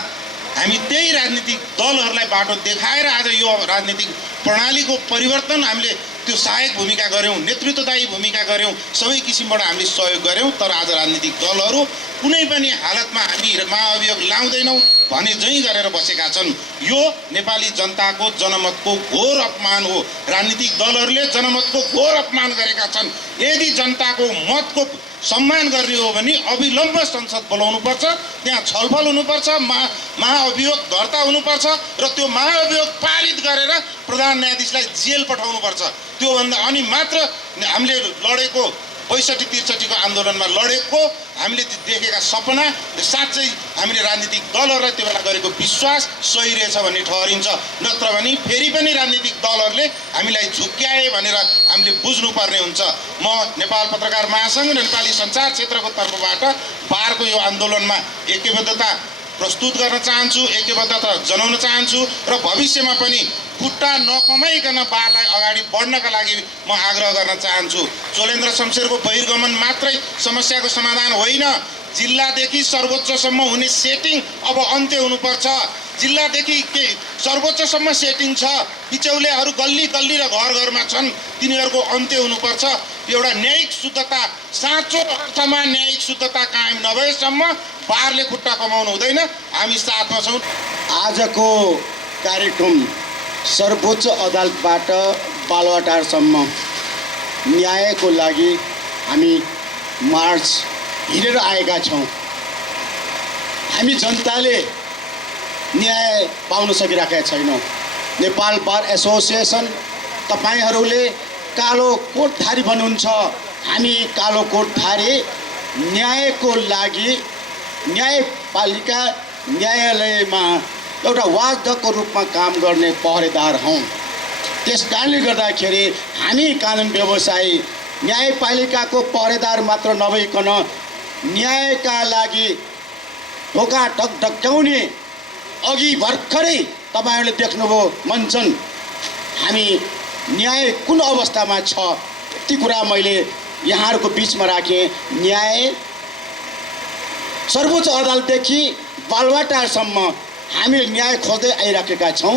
हामी त्यही राजनीतिक दलहरूलाई बाटो देखाएर आज यो राजनीतिक प्रणालीको परिवर्तन हामीले त्यो सहायक भूमिका गऱ्यौँ, नेतृत्वदायी भूमिका गऱ्यौँ, सबै किसिमबाट हामीले सहयोग गऱ्यौँ। तर आज राजनीतिक दलहरू कुनै पनि हालतमा हामी महाअभियोग लाउँदैनौँ भने जहीँ गरेर बसेका छन्। यो नेपाली जनताको जनमतको घोर अपमान हो। राजनीतिक दलहरूले जनमतको घोर अपमान गरेका छन्। यदि जनताको मतको सम्मान गर्ने हो भने अविलम्ब संसद बोलाउनुपर्छ, त्यहाँ छलफल हुनुपर्छ, महाअभियोग दर्ता हुनुपर्छ र त्यो महाअभियोग पारित गरेर प्रधान न्यायाधीशलाई जेल पठाउनुपर्छ। त्योभन्दा अनि मात्र हामीले लडेको 65-63 को आन्दोलनमा लडेको हामीले देखेका सपना साँच्चै हामीले राजनीतिक दलहरूलाई त्यो बेला गरेको विश्वास सही रहेछ भन्ने ठहरिन्छ। नत्र भने फेरि पनि राजनीतिक दलहरूले हामीलाई झुक्क्याए भनेर हामीले बुझ्नुपर्ने हुन्छ। म नेपाल पत्रकार महासङ्घ र नेपाली सञ्चार क्षेत्रको तर्फबाट बारको यो आन्दोलनमा ऐक्यबद्धता प्रस्तुत गर्न चाहन्छु, ऐक्यबद्धता जनाउन चाहन्छु र भविष्यमा पनि खुट्टा नकमाइकन बारलाई अगाडि बढ्नका लागि म आग्रह गर्न चाहन्छु। चोलेन्द्र शमशेरको बहिर्गमन मात्रै समस्याको समाधान होइन, जिल्लादेखि सर्वोच्चसम्म हुने सेटिङ अब अन्त्य हुनुपर्छ। जिल्लादेखि के सर्वोच्चसम्म सेटिङ छ, बिचौलियाहरू गल्ली गल्ली र घर घरमा छन्, तिनीहरूको अन्त्य हुनुपर्छ। एउटा न्यायिक शुद्धता, साँचो अर्थमा न्यायिक शुद्धता कायम नभएसम्म बारले खुट्टा कमाउनु हुँदैन। हामी साथमा छौँ। आजको कार्यक्रम सर्वोच्च अदालतबाट बालुवाटारसम्म न्यायको लागि हामी मार्च हिँडेर आएका छौँ। हामी जनताले न्याय पाउन सकिरहेका छैनौँ। नेपाल बार एसोसिएसन, तपाईँहरूले कालो कोटधारी भन्नुहुन्छ, हामी कालो कोटधारी न्यायको लागि न्यायपालिका न्यायालयमा एउटा वाचकको रूपमा काम गर्ने पहरेदार हौँ। त्यस कारणले गर्दाखेरि हामी कानुन व्यवसायी न्यायपालिकाको पहरेदार मात्र नभइकन न्यायका लागि ढोका ढकढक्याउने अघि भर्खरै तपाईँहरूले देख्नुभयो मञ्चन हामी न्याय कुन अवस्थामा छ ती कुरा मैले यहाँहरूको बिचमा राखेँ। न्याय सर्वोच्च अदालतदेखि बालुवाटारसम्म हामीले न्याय खोज्दै आइराखेका छौँ।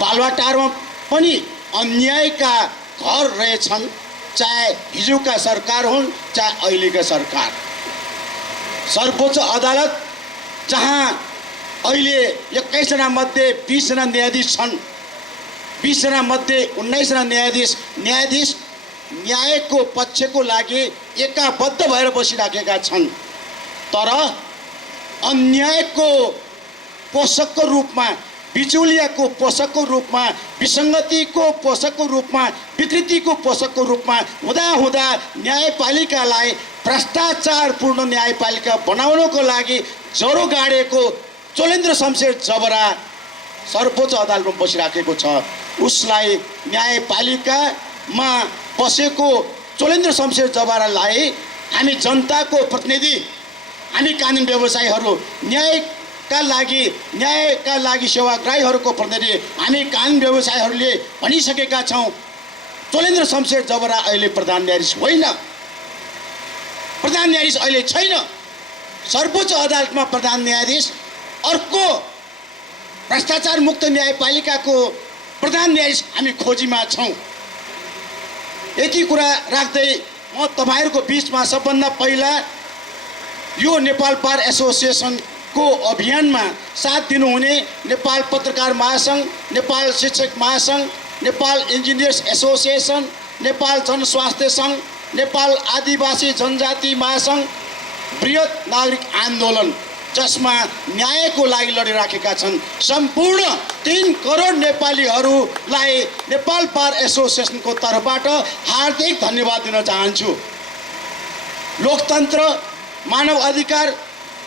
बालुवाटारमा पनि अन्यायका घर रहेछन्, चाहे हिजोका सरकार हुन् चाहे अहिलेका सरकार। सर्वोच्च अदालत जहाँ अहिले 21 जना मध्ये 20 जना न्यायाधीश छन्, 20 जना मध्ये 19 जना न्यायाधीश न्यायको पक्षको लागि एकाबद्ध भएर बसिराखेका छन्। तर अन्यायको पोषकको रूपमा, बिचौलियाको पोषकको रूपमा, विसङ्गतिको पोषकको रूपमा, विकृतिको पोषकको रूपमा हुँदा न्यायपालिकालाई भ्रष्टाचारपूर्ण न्यायपालिका बनाउनको लागि जरो गाडेको चोलेन्द्र शमशेर जबरा सर्वोच्च अदालतमा बसिराखेको छ। उसलाई न्यायपालिकामा बसेको चोलेन्द्र शमशेर जबरालाई हामी जनताको प्रतिनिधि, हामी कानुन व्यवसायीहरू, न्यायका लागि सेवाग्राहीहरूको प्रतिनिधि हामी कानुन व्यवसायीहरूले भनिसकेका छौँ चोलेन्द्र शमशेर जबरा अहिले प्रधान न्यायाधीश होइन, प्रधान न्यायाधीश अहिले छैन। सर्वोच्च अदालतमा प्रधान न्यायाधीश अर्को भ्रष्टाचार मुक्त न्यायपालिकाको प्रधान न्यायाधीश हामी खोजीमा छौँ। यति कुरा राख्दै म तपाईँहरूको बिचमा सबभन्दा पहिला यो नेपाल बार एसोसिएसनको अभियानमा साथ दिनुहुने नेपाल पत्रकार महासङ्घ, नेपाल शिक्षक महासङ्घ, नेपाल इन्जिनियर्स एसोसिएसन, नेपाल जनस्वास्थ्य सङ्घ, नेपाल आदिवासी जनजाति महासङ्घ, बृहत नागरिक आन्दोलन जसमा न्यायको लागि लडिराखेका छन् सम्पूर्ण 3 करोड नेपालीहरूलाई नेपाल बार एसोसिएसनको तर्फबाट हार्दिक धन्यवाद दिन चाहन्छु। लोकतन्त्र, मानव अधिकार,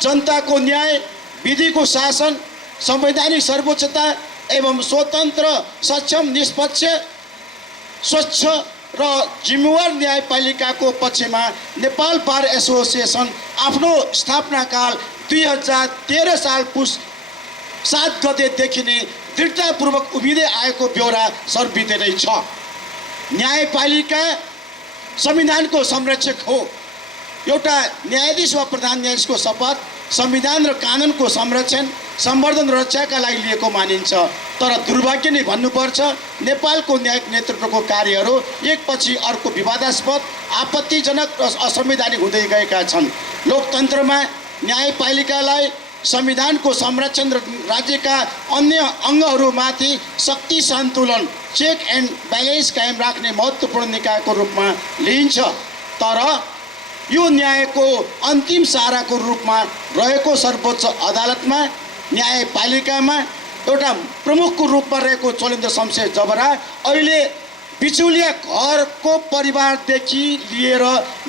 जनताको न्याय, विधिको शासन, संवैधानिक सर्वोच्चता एवं स्वतन्त्र, सक्षम, निष्पक्ष, स्वच्छ र जिम्मेवार न्यायपालिकाको पक्षमा नेपाल बार एसोसिएसन आफ्नो स्थापनाकाल 2013 साल पुस 7 गतेदेखि नै दृढतापूर्वक उभिँदै आएको ब्यौरा सर्वविदितै छ। न्यायपालिका संविधानको संरक्षक हो। एउटा न्यायाधीश वा प्रधान न्यायाधीशको शपथ संविधान र कानुनको संरक्षण, सम्वर्धन र रक्षाका लागि लिएको मानिन्छ। तर दुर्भाग्य नै भन्नुपर्छ, नेपालको न्यायिक नेतृत्वको कार्यहरू एकपछि अर्को विवादास्पद, आपत्तिजनक र असंवैधानिक हुँदै गएका छन्। लोकतन्त्रमा न्यायपालिकालाई संविधानको संरक्षण र राज्यका अन्य अङ्गहरूमाथि शक्ति सन्तुलन, चेक एन्ड ब्यालेन्स कायम राख्ने महत्त्वपूर्ण निकायको रूपमा लिइन्छ। तर यो न्यायको अन्तिम सहाराको रूपमा रहेको सर्वोच्च अदालतमा न्यायपालिकामा एउटा प्रमुखको रूपमा रहेको चोलेन्द्र शमशेर जबरा अहिले बिचौलिया घरको परिवारदेखि लिएर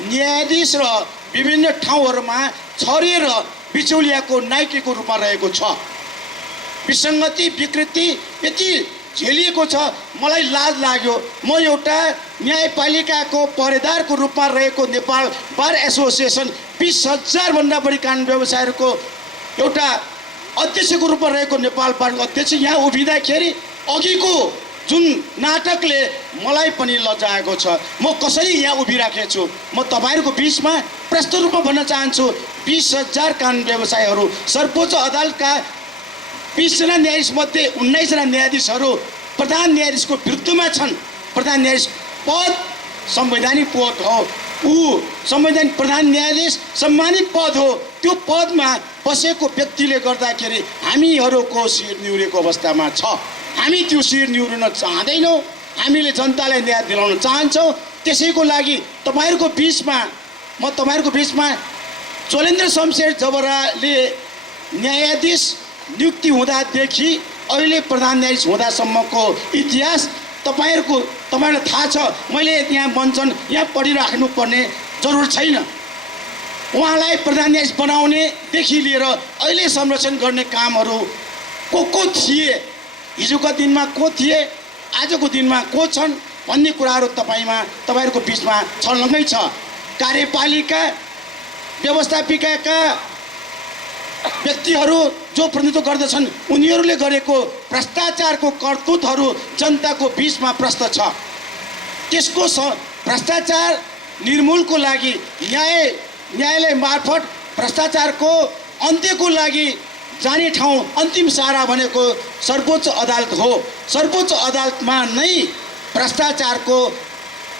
न्यायाधीश र विभिन्न ठाउँहरूमा छरिएर बिचौलियाको नाइकेको रूपमा रहेको छ। विसङ्गति, विकृति यति झेलिएको छ, मलाई लाज लाग्यो। म एउटा न्यायपालिकाको पहरेदारको रूपमा रहेको नेपाल बार एसोसिएसन 20,000 भन्दा बढी कानुन व्यवसायीहरूको एउटा अध्यक्षको रूपमा रहेको नेपाल बारको अध्यक्ष यहाँ उभिँदाखेरि अघिको जुन नाटकले मलाई पनि लजाएको छ। म कसरी यहाँ उभिराखेको छु, म तपाईँहरूको बिचमा प्रष्ट रूपमा भन्न चाहन्छु। 20,000 कानुन व्यवसायीहरू सर्वोच्च अदालतका 20 जना न्यायाधीश मध्ये 19 जना न्यायाधीशहरू प्रधान न्यायाधीशको विरुद्धमा छन्। प्रधान न्यायाधीश पद संवैधानिक पद हो, ऊ संवैधानिक प्रधान न्यायाधीश सम्मानित पद हो। त्यो पदमा बसेको व्यक्तिले गर्दाखेरि हामीहरूको शिर निहुरेको अवस्थामा छ। हामी त्यो शिर निहुर्न चाहँदैनौँ, हामीले जनतालाई न्याय दिलाउन चाहन्छौँ। त्यसैको लागि तपाईँहरूको बिचमा चोलेन्द्र शमशेर जबराले न्यायाधीश नियुक्ति हुँदादेखि अहिले प्रधान न्यायाधीश हुँदासम्मको इतिहास तपाईँहरूलाई थाहा छ। मैले यहाँ मञ्चन यहाँ पढिराख्नु पर्ने जरुर छैन। उहाँलाई प्रधान न्यायाधीश बनाउनेदेखि लिएर अहिले संरक्षण गर्ने कामहरू को थिए, हिजोको दिनमा को थिए, आजको दिनमा को छन् भन्ने कुराहरू तपाईँहरूको बिचमा छलङ्गै छ। कार्यपालिका व्यवस्थापिकाका व्यक्तिहरू जो प्रतिनिधित्व गर्दछन् उनीहरूले गरेको भ्रष्टाचारको करतुतहरू जनताको बिचमा प्रष्ट छ। त्यसको भ्रष्टाचार निर्मूलको लागि न्यायालय मार्फत भ्रष्टाचारको अन्त्यको लागि जाने ठाउँ अन्तिम सहारा भनेको सर्वोच्च अदालत हो। सर्वोच्च अदालतमा नै भ्रष्टाचारको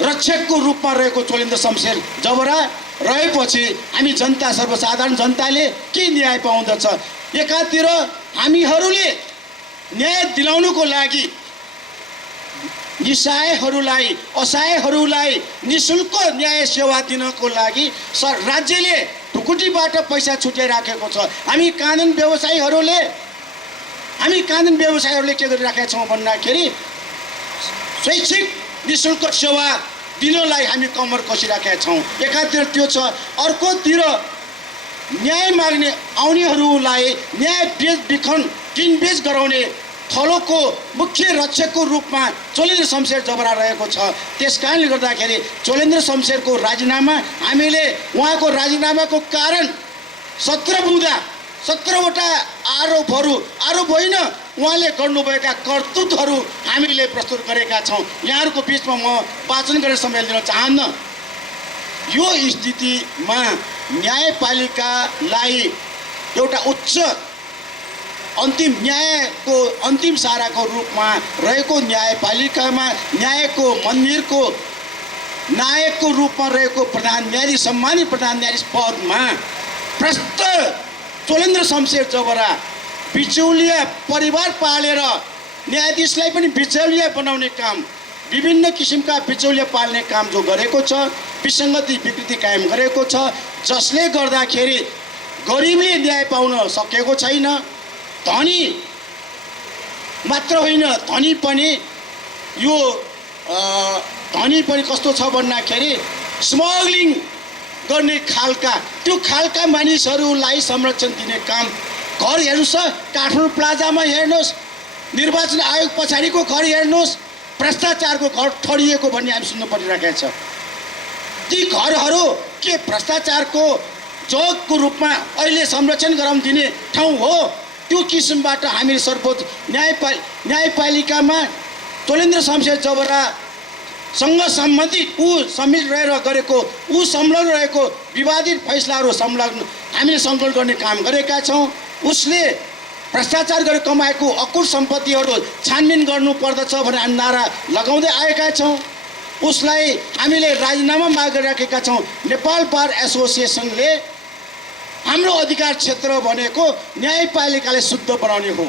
रक्षकको रूपमा रहेको चोलेन्द्र शमशेर जबरा रहेपछि हामी जनता, सर्वसाधारण जनताले के न्याय पाउँदछ? एकातिर हामीहरूले न्याय दिलाउनुको लागि निसहायहरूलाई, असहायहरूलाई निःशुल्क न्याय सेवा दिनको लागि राज्यले ढुकुटीबाट पैसा छुट्याइराखेको छ। हामी कानुन व्यवसायीहरूले के गरिराखेका छौँ भन्दाखेरि शैक्षिक निःशुल्क सेवा दिनलाई हामी कम्मर कसिराखेका छौँ। एकातिर त्यो छ, अर्कोतिर न्याय माग्ने आउनेहरूलाई न्याय किनबेच गराउने थलोको मुख्य रक्षकको रूपमा चोलेन्द्र शमशेर जबरा रहेको छ। त्यस कारणले गर्दाखेरि चोलेन्द्र शमशेरको राजीनामा हामीले उहाँको राजीनामाको कारण 17वटा आरोप होइन, उहाँले गर्नुभएका करतुतहरू हामीले प्रस्तुत गरेका छौँ। यहाँहरूको बिचमा म वाचन गरेर समय लिन चाहन्न। यो स्थितिमा न्यायपालिकालाई एउटा उच्च अन्तिम न्यायको अन्तिम सहाराको रूपमा रहेको न्यायपालिकामा न्यायको मन्दिरको नायकको रूपमा रहेको प्रधान न्यायाधीश, सम्मानित प्रधान न्यायाधीश पदमा भ्रष्ट चोलेन्द्र शमशेर जबरा बिचौलिया परिवार पालेर न्यायाधीशलाई पनि बिचौलिया बनाउने काम, विभिन्न किसिमका बिचौलिया पाल्ने काम जो गरेको छ, विसङ्गति विकृति कायम गरेको छ, जसले गर्दाखेरि गरिबले न्याय पाउन सकेको छैन। धनी मात्र होइन, धनी पनि कस्तो छ भन्दाखेरि स्मग्लिङ गर्ने त्यो खालका मानिसहरूलाई संरक्षण दिने काम। घर हेर्नुहोस्, काठमाडौँ प्लाजामा हेर्नुहोस्, निर्वाचन आयोग पछाडिको घर हेर्नुहोस्, भ्रष्टाचारको घर ठडिएको भन्ने हामी सुन्नु परिरहेको छ। ती घरहरू के भ्रष्टाचारको जगको रूपमा अहिले संरक्षण गराउन दिने ठाउँ हो? त्यो किसिमबाट हामीले सर्वोच्च न्यायपालिकामा चोलेन्द्र शमशेर जबरासँग सम्मिलित रहेर गरेको संलग्न रहेको विवादित फैसलाहरू हामीले संकलन गर्ने काम गरेका छौँ। उसले भ्रष्टाचार गरेर कमाएको अकुट सम्पत्तिहरू छानबिन गर्नुपर्दछ भनेर नारा लगाउँदै आएका छौँ। उसलाई हामीले राजीनामा माग गरिराखेका छौँ। नेपाल बार एसोसिएसनले हाम्रो अधिकार क्षेत्र भनेको न्यायपालिकालाई शुद्ध बनाउने हो,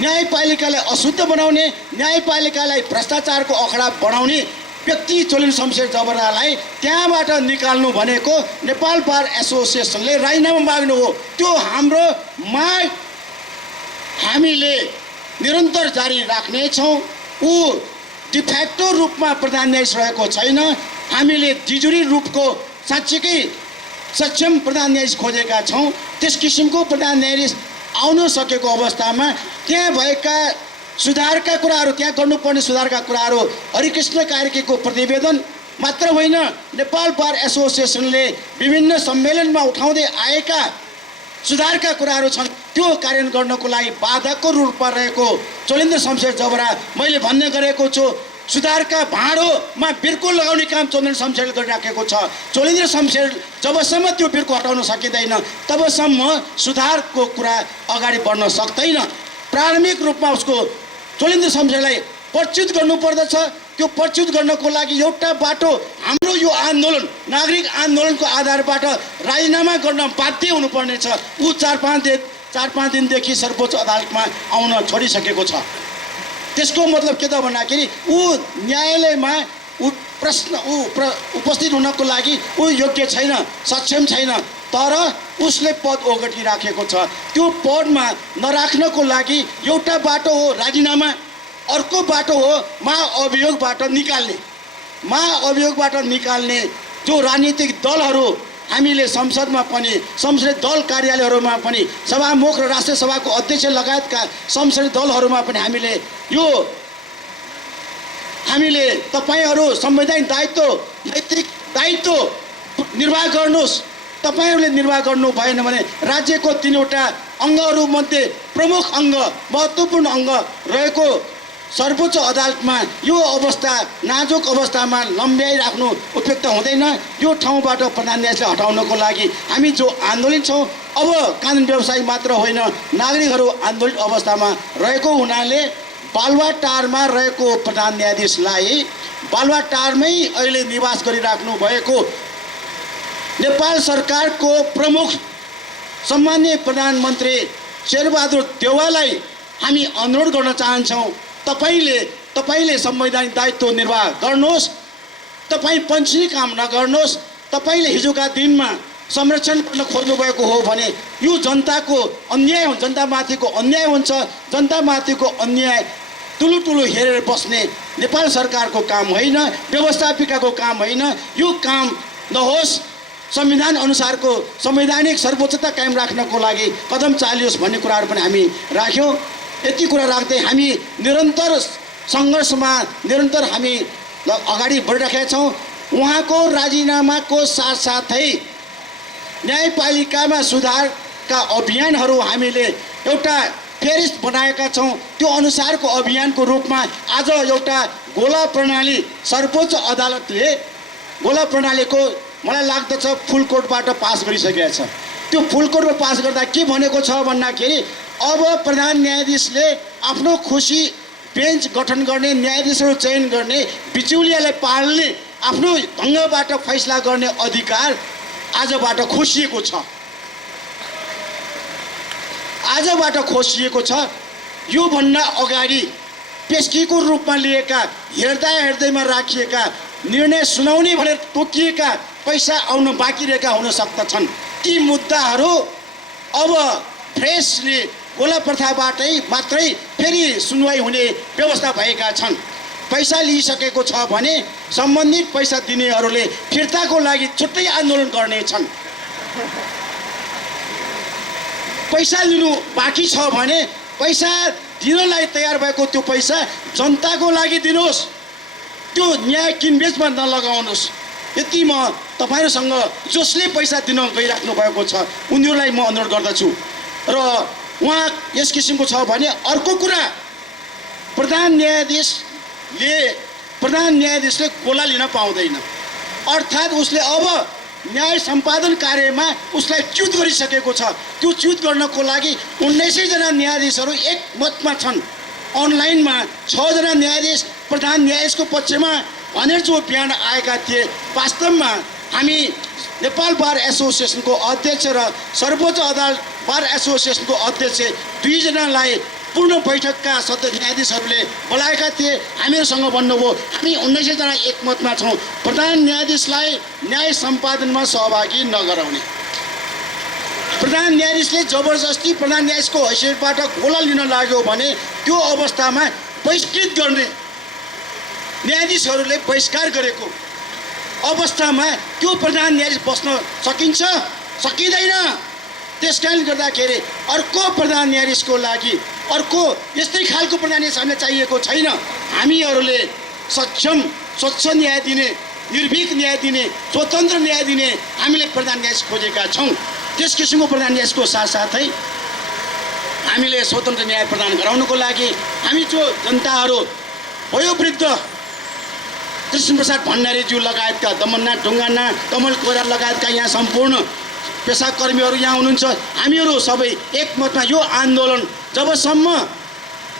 न्यायपालिकालाई अशुद्ध बनाउने, न्यायपालिकालाई भ्रष्टाचारको अखडा बनाउने व्यक्ति चोलेन्द्र शमशेर जबरालाई त्यहाँबाट निकाल्नु भनेको नेपाल बार एसोसिएसनले राजीनामा माग्नु हो। त्यो हाम्रो माग हामीले निरन्तर जारी राख्नेछौँ। ऊ डिफेक्टो रूपमा प्रधान न्यायाधीश रहेको छैन। हामीले जिजुरी रूपको साँच्चीकै सक्षम प्रधान न्यायाधीश खोजेका छौँ। त्यस किसिमको प्रधान न्यायाधीश आउन सकेको अवस्थामा त्यहाँ भएका सुधारका कुराहरू, त्यहाँ गर्नुपर्ने सुधारका कुराहरू हरिकृष्ण कार्कीको प्रतिवेदन मात्र होइन, नेपाल बार एसोसिएसनले विभिन्न सम्मेलनमा उठाउँदै आएका सुधारका कुराहरू छन्। त्यो कार्यान्वयन गर्नको लागि बाधकको रूपमा रहेको चोलेन्द्र शमशेर जबरा मैले भन्ने गरेको छु। सुधारका भाँडोमा बिर्को लगाउने काम चोलेन्द्र शमशेरले गरिराखेको छ। चोलेन्द्र शमशेर जबसम्म त्यो बिर्को हटाउन सकिँदैन तबसम्म सुधारको कुरा अगाडि बढ्न सक्दैन। प्रारम्भिक रूपमा उसको चोलेन्द्र शमशेरलाई प्रच्युत गर्नुपर्दछ। त्यो प्रच्युत गर्नको लागि एउटा बाटो हाम्रो यो आन्दोलन, नागरिक आन्दोलनको आधारबाट राजीनामा गर्न बाध्य हुनुपर्ने छ। ऊ 4-5 दिनदेखि सर्वोच्च अदालतमा आउन छोडिसकेको छ। त्यसको मतलब के त भन्दाखेरि ऊ न्यायालयमा उपस्थित हुनको लागि ऊ योग्य छैन, सक्षम छैन। तर उसले पद ओगटिराखेको छ। त्यो पदमा नराख्नको लागि एउटा बाटो हो राजीनामा, अर्को बाटो हो महाअभियोगबाट निकाल्ने। महाअभियोगबाट निकाल्ने जो राजनीतिक दलहरू हामीले संसदमा पनि संसदीय दल कार्यालयहरूमा पनि सभामुख र राष्ट्रिय सभाको अध्यक्ष लगायतका संसदीय दलहरूमा पनि हामीले तपाईँहरू संवैधानिक दायित्व नैतिक दायित्व निर्वाह गर्नुहोस्। तपाईँहरूले निर्वाह गर्नु भएन भने राज्यको 3वटा अङ्गहरूमध्ये प्रमुख अङ्ग महत्त्वपूर्ण अङ्ग रहेको सर्वोच्च अदालतमा यो अवस्था नाजुक अवस्थामा लम्ब्याइराख्नु उपयुक्त हुँदैन। यो ठाउँबाट प्रधान न्यायाधीशलाई हटाउनको लागि हामी जो आन्दोलन छौँ, अब कानुन व्यवसायी मात्र होइन नागरिकहरू आन्दोलित अवस्थामा रहेको हुनाले बालुवाटारमा रहेको प्रधान न्यायाधीशलाई बालुवाटारमै अहिले निवास गरिराख्नु भएको नेपाल सरकारको प्रमुख सम्माननीय प्रधानमन्त्री शेरबहादुर देउवालाई हामी अनुरोध गर्न चाहन्छौँ, तपाईँले संवैधानिक दायित्व निर्वाह गर्नुहोस्। तपाईँ पञ्चनी काम नगर्नुहोस्। तपाईँले हिजोका दिनमा संरक्षण गर्न खोज्नुभएको हो भने यो जनताको अन्याय हुन्छ, जनतामाथिको अन्याय हुन्छ। जनतामाथिको अन्याय ठुलो हेरेर बस्ने नेपाल सरकारको काम होइन, व्यवस्थापिकाको काम होइन। यो काम नहोस्। संविधान अनुसारको संवैधानिक सर्वोच्चता कायम राख्नको लागि कदम चालियोस् भन्ने कुराहरू पनि हामी राख्यौँ। यति कुरा राख्दै हामी निरन्तर सङ्घर्षमा हामी अगाडि बढिरहेका छौँ। उहाँको राजीनामाको साथसाथै न्यायपालिकामा सुधारका अभियानहरू हामीले एउटा फेरिस्त बनाएका छौँ। त्यो अनुसारको अभियानको रूपमा आज एउटा गोला प्रणाली सर्वोच्च अदालतले गोला प्रणालीको मलाई लाग्दछ फुल कोर्टबाट पास गरिसकेको छ। त्यो फुल कोर्टमा पास गर्दा के भनेको छ भन्दाखेरि अब प्रधान न्यायाधीशले आफ्नो खुसी बेन्च गठन गर्ने, न्यायाधीशहरू चयन गर्ने, बिचौलियालाई पाल्ने, आफ्नो ढङ्गबाट फैसला गर्ने अधिकार आजबाट खोसिएको छ। योभन्दा अगाडि पेस्कीको रूपमा लिएका हेर्दैमा राखिएका निर्णय सुनाउने भनेर तोकिएका पैसा आउन बाँकी रहेका हुन सक्दछन्। ती मुद्दाहरू अब फ्रेसली गोला प्रथाबाटै मात्रै फेरि सुनवाई हुने व्यवस्था भएका छन्। पैसा लिइसकेको छ भने सम्बन्धित पैसा दिनेहरूले फिर्ताको लागि छुट्टै आन्दोलन गर्नेछन्। पैसा लिनु बाँकी छ भने पैसा दिनलाई तयार भएको त्यो पैसा जनताको लागि दिनुहोस्। त्यो न्याय किनबेचमा नलगाउनुहोस्। यति म तपाईँहरूसँग जसले पैसा दिन गइराख्नु भएको छ उनीहरूलाई म अनुरोध गर्दछु। र उहाँ यस किसिमको छ भने अर्को कुरा, प्रधान न्यायाधीशले गोला लिन पाउँदैन। अर्थात् उसले अब न्याय सम्पादन कार्यमा उसलाई च्युत गरिसकेको छ। त्यो च्युत गर्नको लागि 1900 जना न्यायाधीशहरू एकमतमा छन्। अनलाइनमा 6 जना न्यायाधीश प्रधान न्यायाधीशको पक्षमा भनेर जो बयान आएका थिए, वास्तवमा हामी नेपाल बार एसोसिएसनको अध्यक्ष र सर्वोच्च अदालत बार एसोसिएसनको अध्यक्ष 2 जनालाई पूर्ण बैठकका सदस्य न्यायाधीशहरूले बोलाएका थिए। हामीहरूसँग भन्नुभयो हामी 1900 जना एकमतमा छौँ, प्रधान न्यायाधीशलाई न्याय सम्पादनमा सहभागी नगराउने। प्रधान न्यायाधीशले जबरजस्ती प्रधान न्यायाधीशको हैसियतबाट गोला लिन लाग्यो भने त्यो अवस्थामा बहिष्कृत गर्ने, न्यायाधीशहरूले बहिष्कार गरेको अवस्थामा त्यो प्रधान न्यायाधीश बस्न सकिन्छ? सकिँदैन। त्यसकारणले गर्दाखेरि अर्को प्रधान न्यायाधीशको लागि अर्को यस्तै खालको प्रधान न्यायाधीश हामीलाई चाहिएको छैन। हामीहरूले सक्षम स्वच्छ न्याय दिने, निर्भीक न्याय दिने, स्वतन्त्र न्याय दिने हामीले प्रधान न्यायाधीश खोजेका छौँ। त्यस किसिमको प्रधान न्यायाधीशको साथसाथै हामीले स्वतन्त्र न्याय प्रदान गराउनको लागि हामी जो जनताहरू वयोवृद्ध कृष्णप्रसाद भण्डारीज्यू लगायतका दमननाथ ढुङ्गाना, कमल कोइराला लगायतका यहाँ सम्पूर्ण पेसाकर्मीहरू यहाँ हुनुहुन्छ। हामीहरू सबै एकमतमा यो आन्दोलन जबसम्म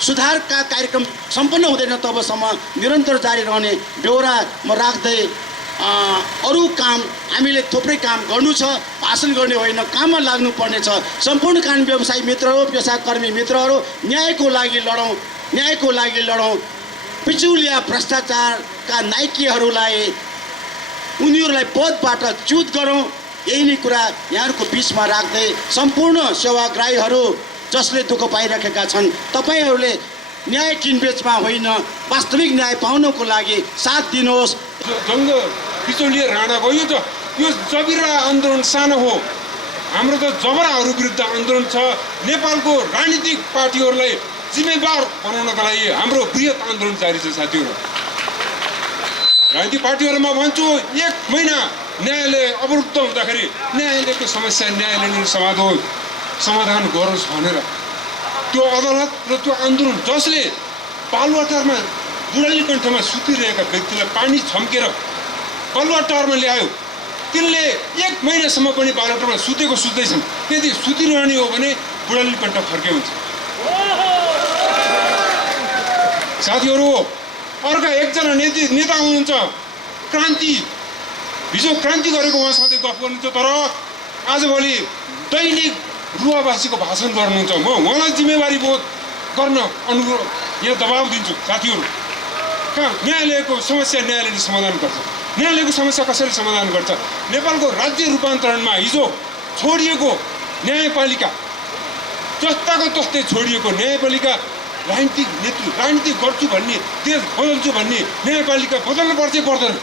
सुधारका कार्यक्रम सम्पन्न हुँदैन तबसम्म निरन्तर जारी रहने बेहोरा म राख्दै अरू काम हामीले थुप्रै काम गर्नु छ, भाषण गर्ने होइन, काममा लाग्नुपर्ने छ। सम्पूर्ण कानुन व्यवसायी मित्रहरू, पेसाकर्मी मित्रहरू, न्यायको लागि लडौँ। बिचौलिया भ्रष्टाचारका नाइकेहरूलाई उनीहरूलाई पदबाट च्युत गरौँ। यही नै कुरा यहाँहरूको बिचमा राख्दै सम्पूर्ण सेवाग्राहीहरू जसले दुःख पाइरहेका छन्, तपाईँहरूले न्याय किनबेचमा होइन वास्तविक न्याय पाउनको लागि साथ दिनुहोस्। जङ्ग बिचौलिया राणा गयो त यो जबरा आन्दोलन सानो हो। हाम्रो त जबराहरू विरुद्ध आन्दोलन छ। नेपालको राजनीतिक पार्टीहरूलाई जिम्मेवार बनाउनका लागि हाम्रो बृहत आन्दोलन जारी छ साथीहरू। राजनीतिक पार्टीहरूमा भन्छु 1 महिना न्यायालय अवरुद्ध हुँदाखेरि न्यायालयको समस्या न्यायालयले समाधान गरोस् भनेर त्यो अदालत र त्यो आन्दोलन जसले बालुवाटारमा बुढाली कण्ठमा सुतिरहेका व्यक्तिलाई पानी छम्केर बालुवाटारमा ल्यायो, तिनले 1 महिनासम्म पनि बालुवाटारमा सुतेको सुत्दैछन्। यदि सुतिरहने हो भने बुढाली कण्ठ फर्के हुन्छ। साथीहरू, अर्का एकजना नेता हुनुहुन्छ क्रान्ति। हिजो क्रान्ति गरेको उहाँ सधैँ गफ गर्नुहुन्छ, तर आजभोलि दैनिक रुवावासीको भाषण गर्नुहुन्छ। म उहाँलाई जिम्मेवारी बोध गर्न अनुरोध यहाँ दबाब दिन्छु साथीहरू। कहाँ न्यायालयको समस्या न्यायालयले समाधान गर्छ। न्यायालयको समस्या कसरी समाधान गर्छ? नेपालको राज्य रूपान्तरणमा हिजो छोडिएको न्यायपालिका, जस्ताको तस्तै छोडिएको न्यायपालिका, राजनीति गर्छु भन्ने, देश बदल्छु भन्ने न्यायपालिका बदल्नु पर्छ पर्दैन?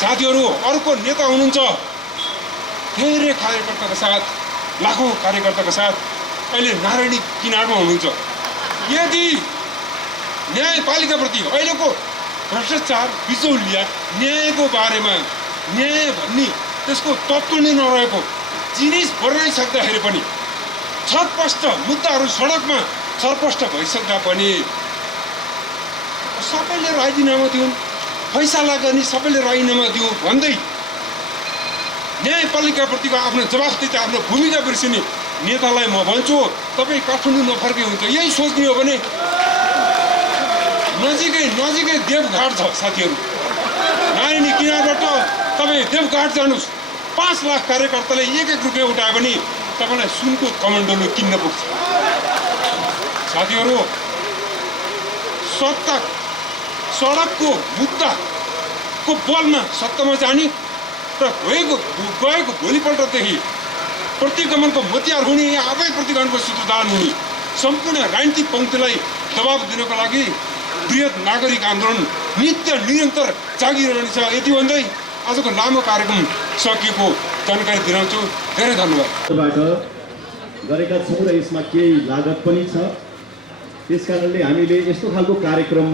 साथीहरू, अर्को नेता हुनुहुन्छ धेरै कार्यकर्ताका साथ, लाखौँ कार्यकर्ताका साथ अहिले नारायणी किनारमा हुनुहुन्छ। यदि न्यायपालिकाप्रति अहिलेको भ्रष्टाचार, बिचौलिया, न्यायको बारेमा न्याय भन्ने त्यसको तत्त्व नै नरहेको जिनिस बनाइसक्दाखेरि पनि छटपष्ट मुद्दाहरू सडकमा छटपष्ट भइसक्दा पनि सबैले राजीनामा दिउन्, फैसला गर्ने सबैले राजीनामा दिउँ भन्दै न्यायपालिकाप्रतिको आफ्नो जवाफदेही, आफ्नो भूमिका बिर्सिने नेतालाई म भन्छु, तपाईँ काठमाडौँ नफर्के हुन्छ। यही सोच्ने हो भने नजिकै देवघाट छ साथीहरू। नारायणी किनारबाट तपाईँ देवघाट जानुहोस्, 5 लाख कार्यकर्ताले 1-1 रुपियाँ उठायो भने तपाईँलाई सुनको कमण्डलो किन्न पुग्छ। साथीहरू, सडकको मुद्दाको बलमा सत्तामा जाने र गएको भोलिपल्टदेखि प्रतिगमनको हतियार हुने, आफै प्रतिगमनको सूत्रधार हुने सम्पूर्ण राजनीतिक पङ्क्तिलाई दबाब दिनको लागि बृहत नागरिक आन्दोलन नित्य निरन्तर जागिरहनेछ। यति भन्दै आजको लामो कार्यक्रम सकिएको जानकारी दिन्छु। धेरै धन्यवाद। गरेका छौँ र यसमा केही लागत पनि छ। त्यसकारणले हामीले यस्तो खालको कार्यक्रममा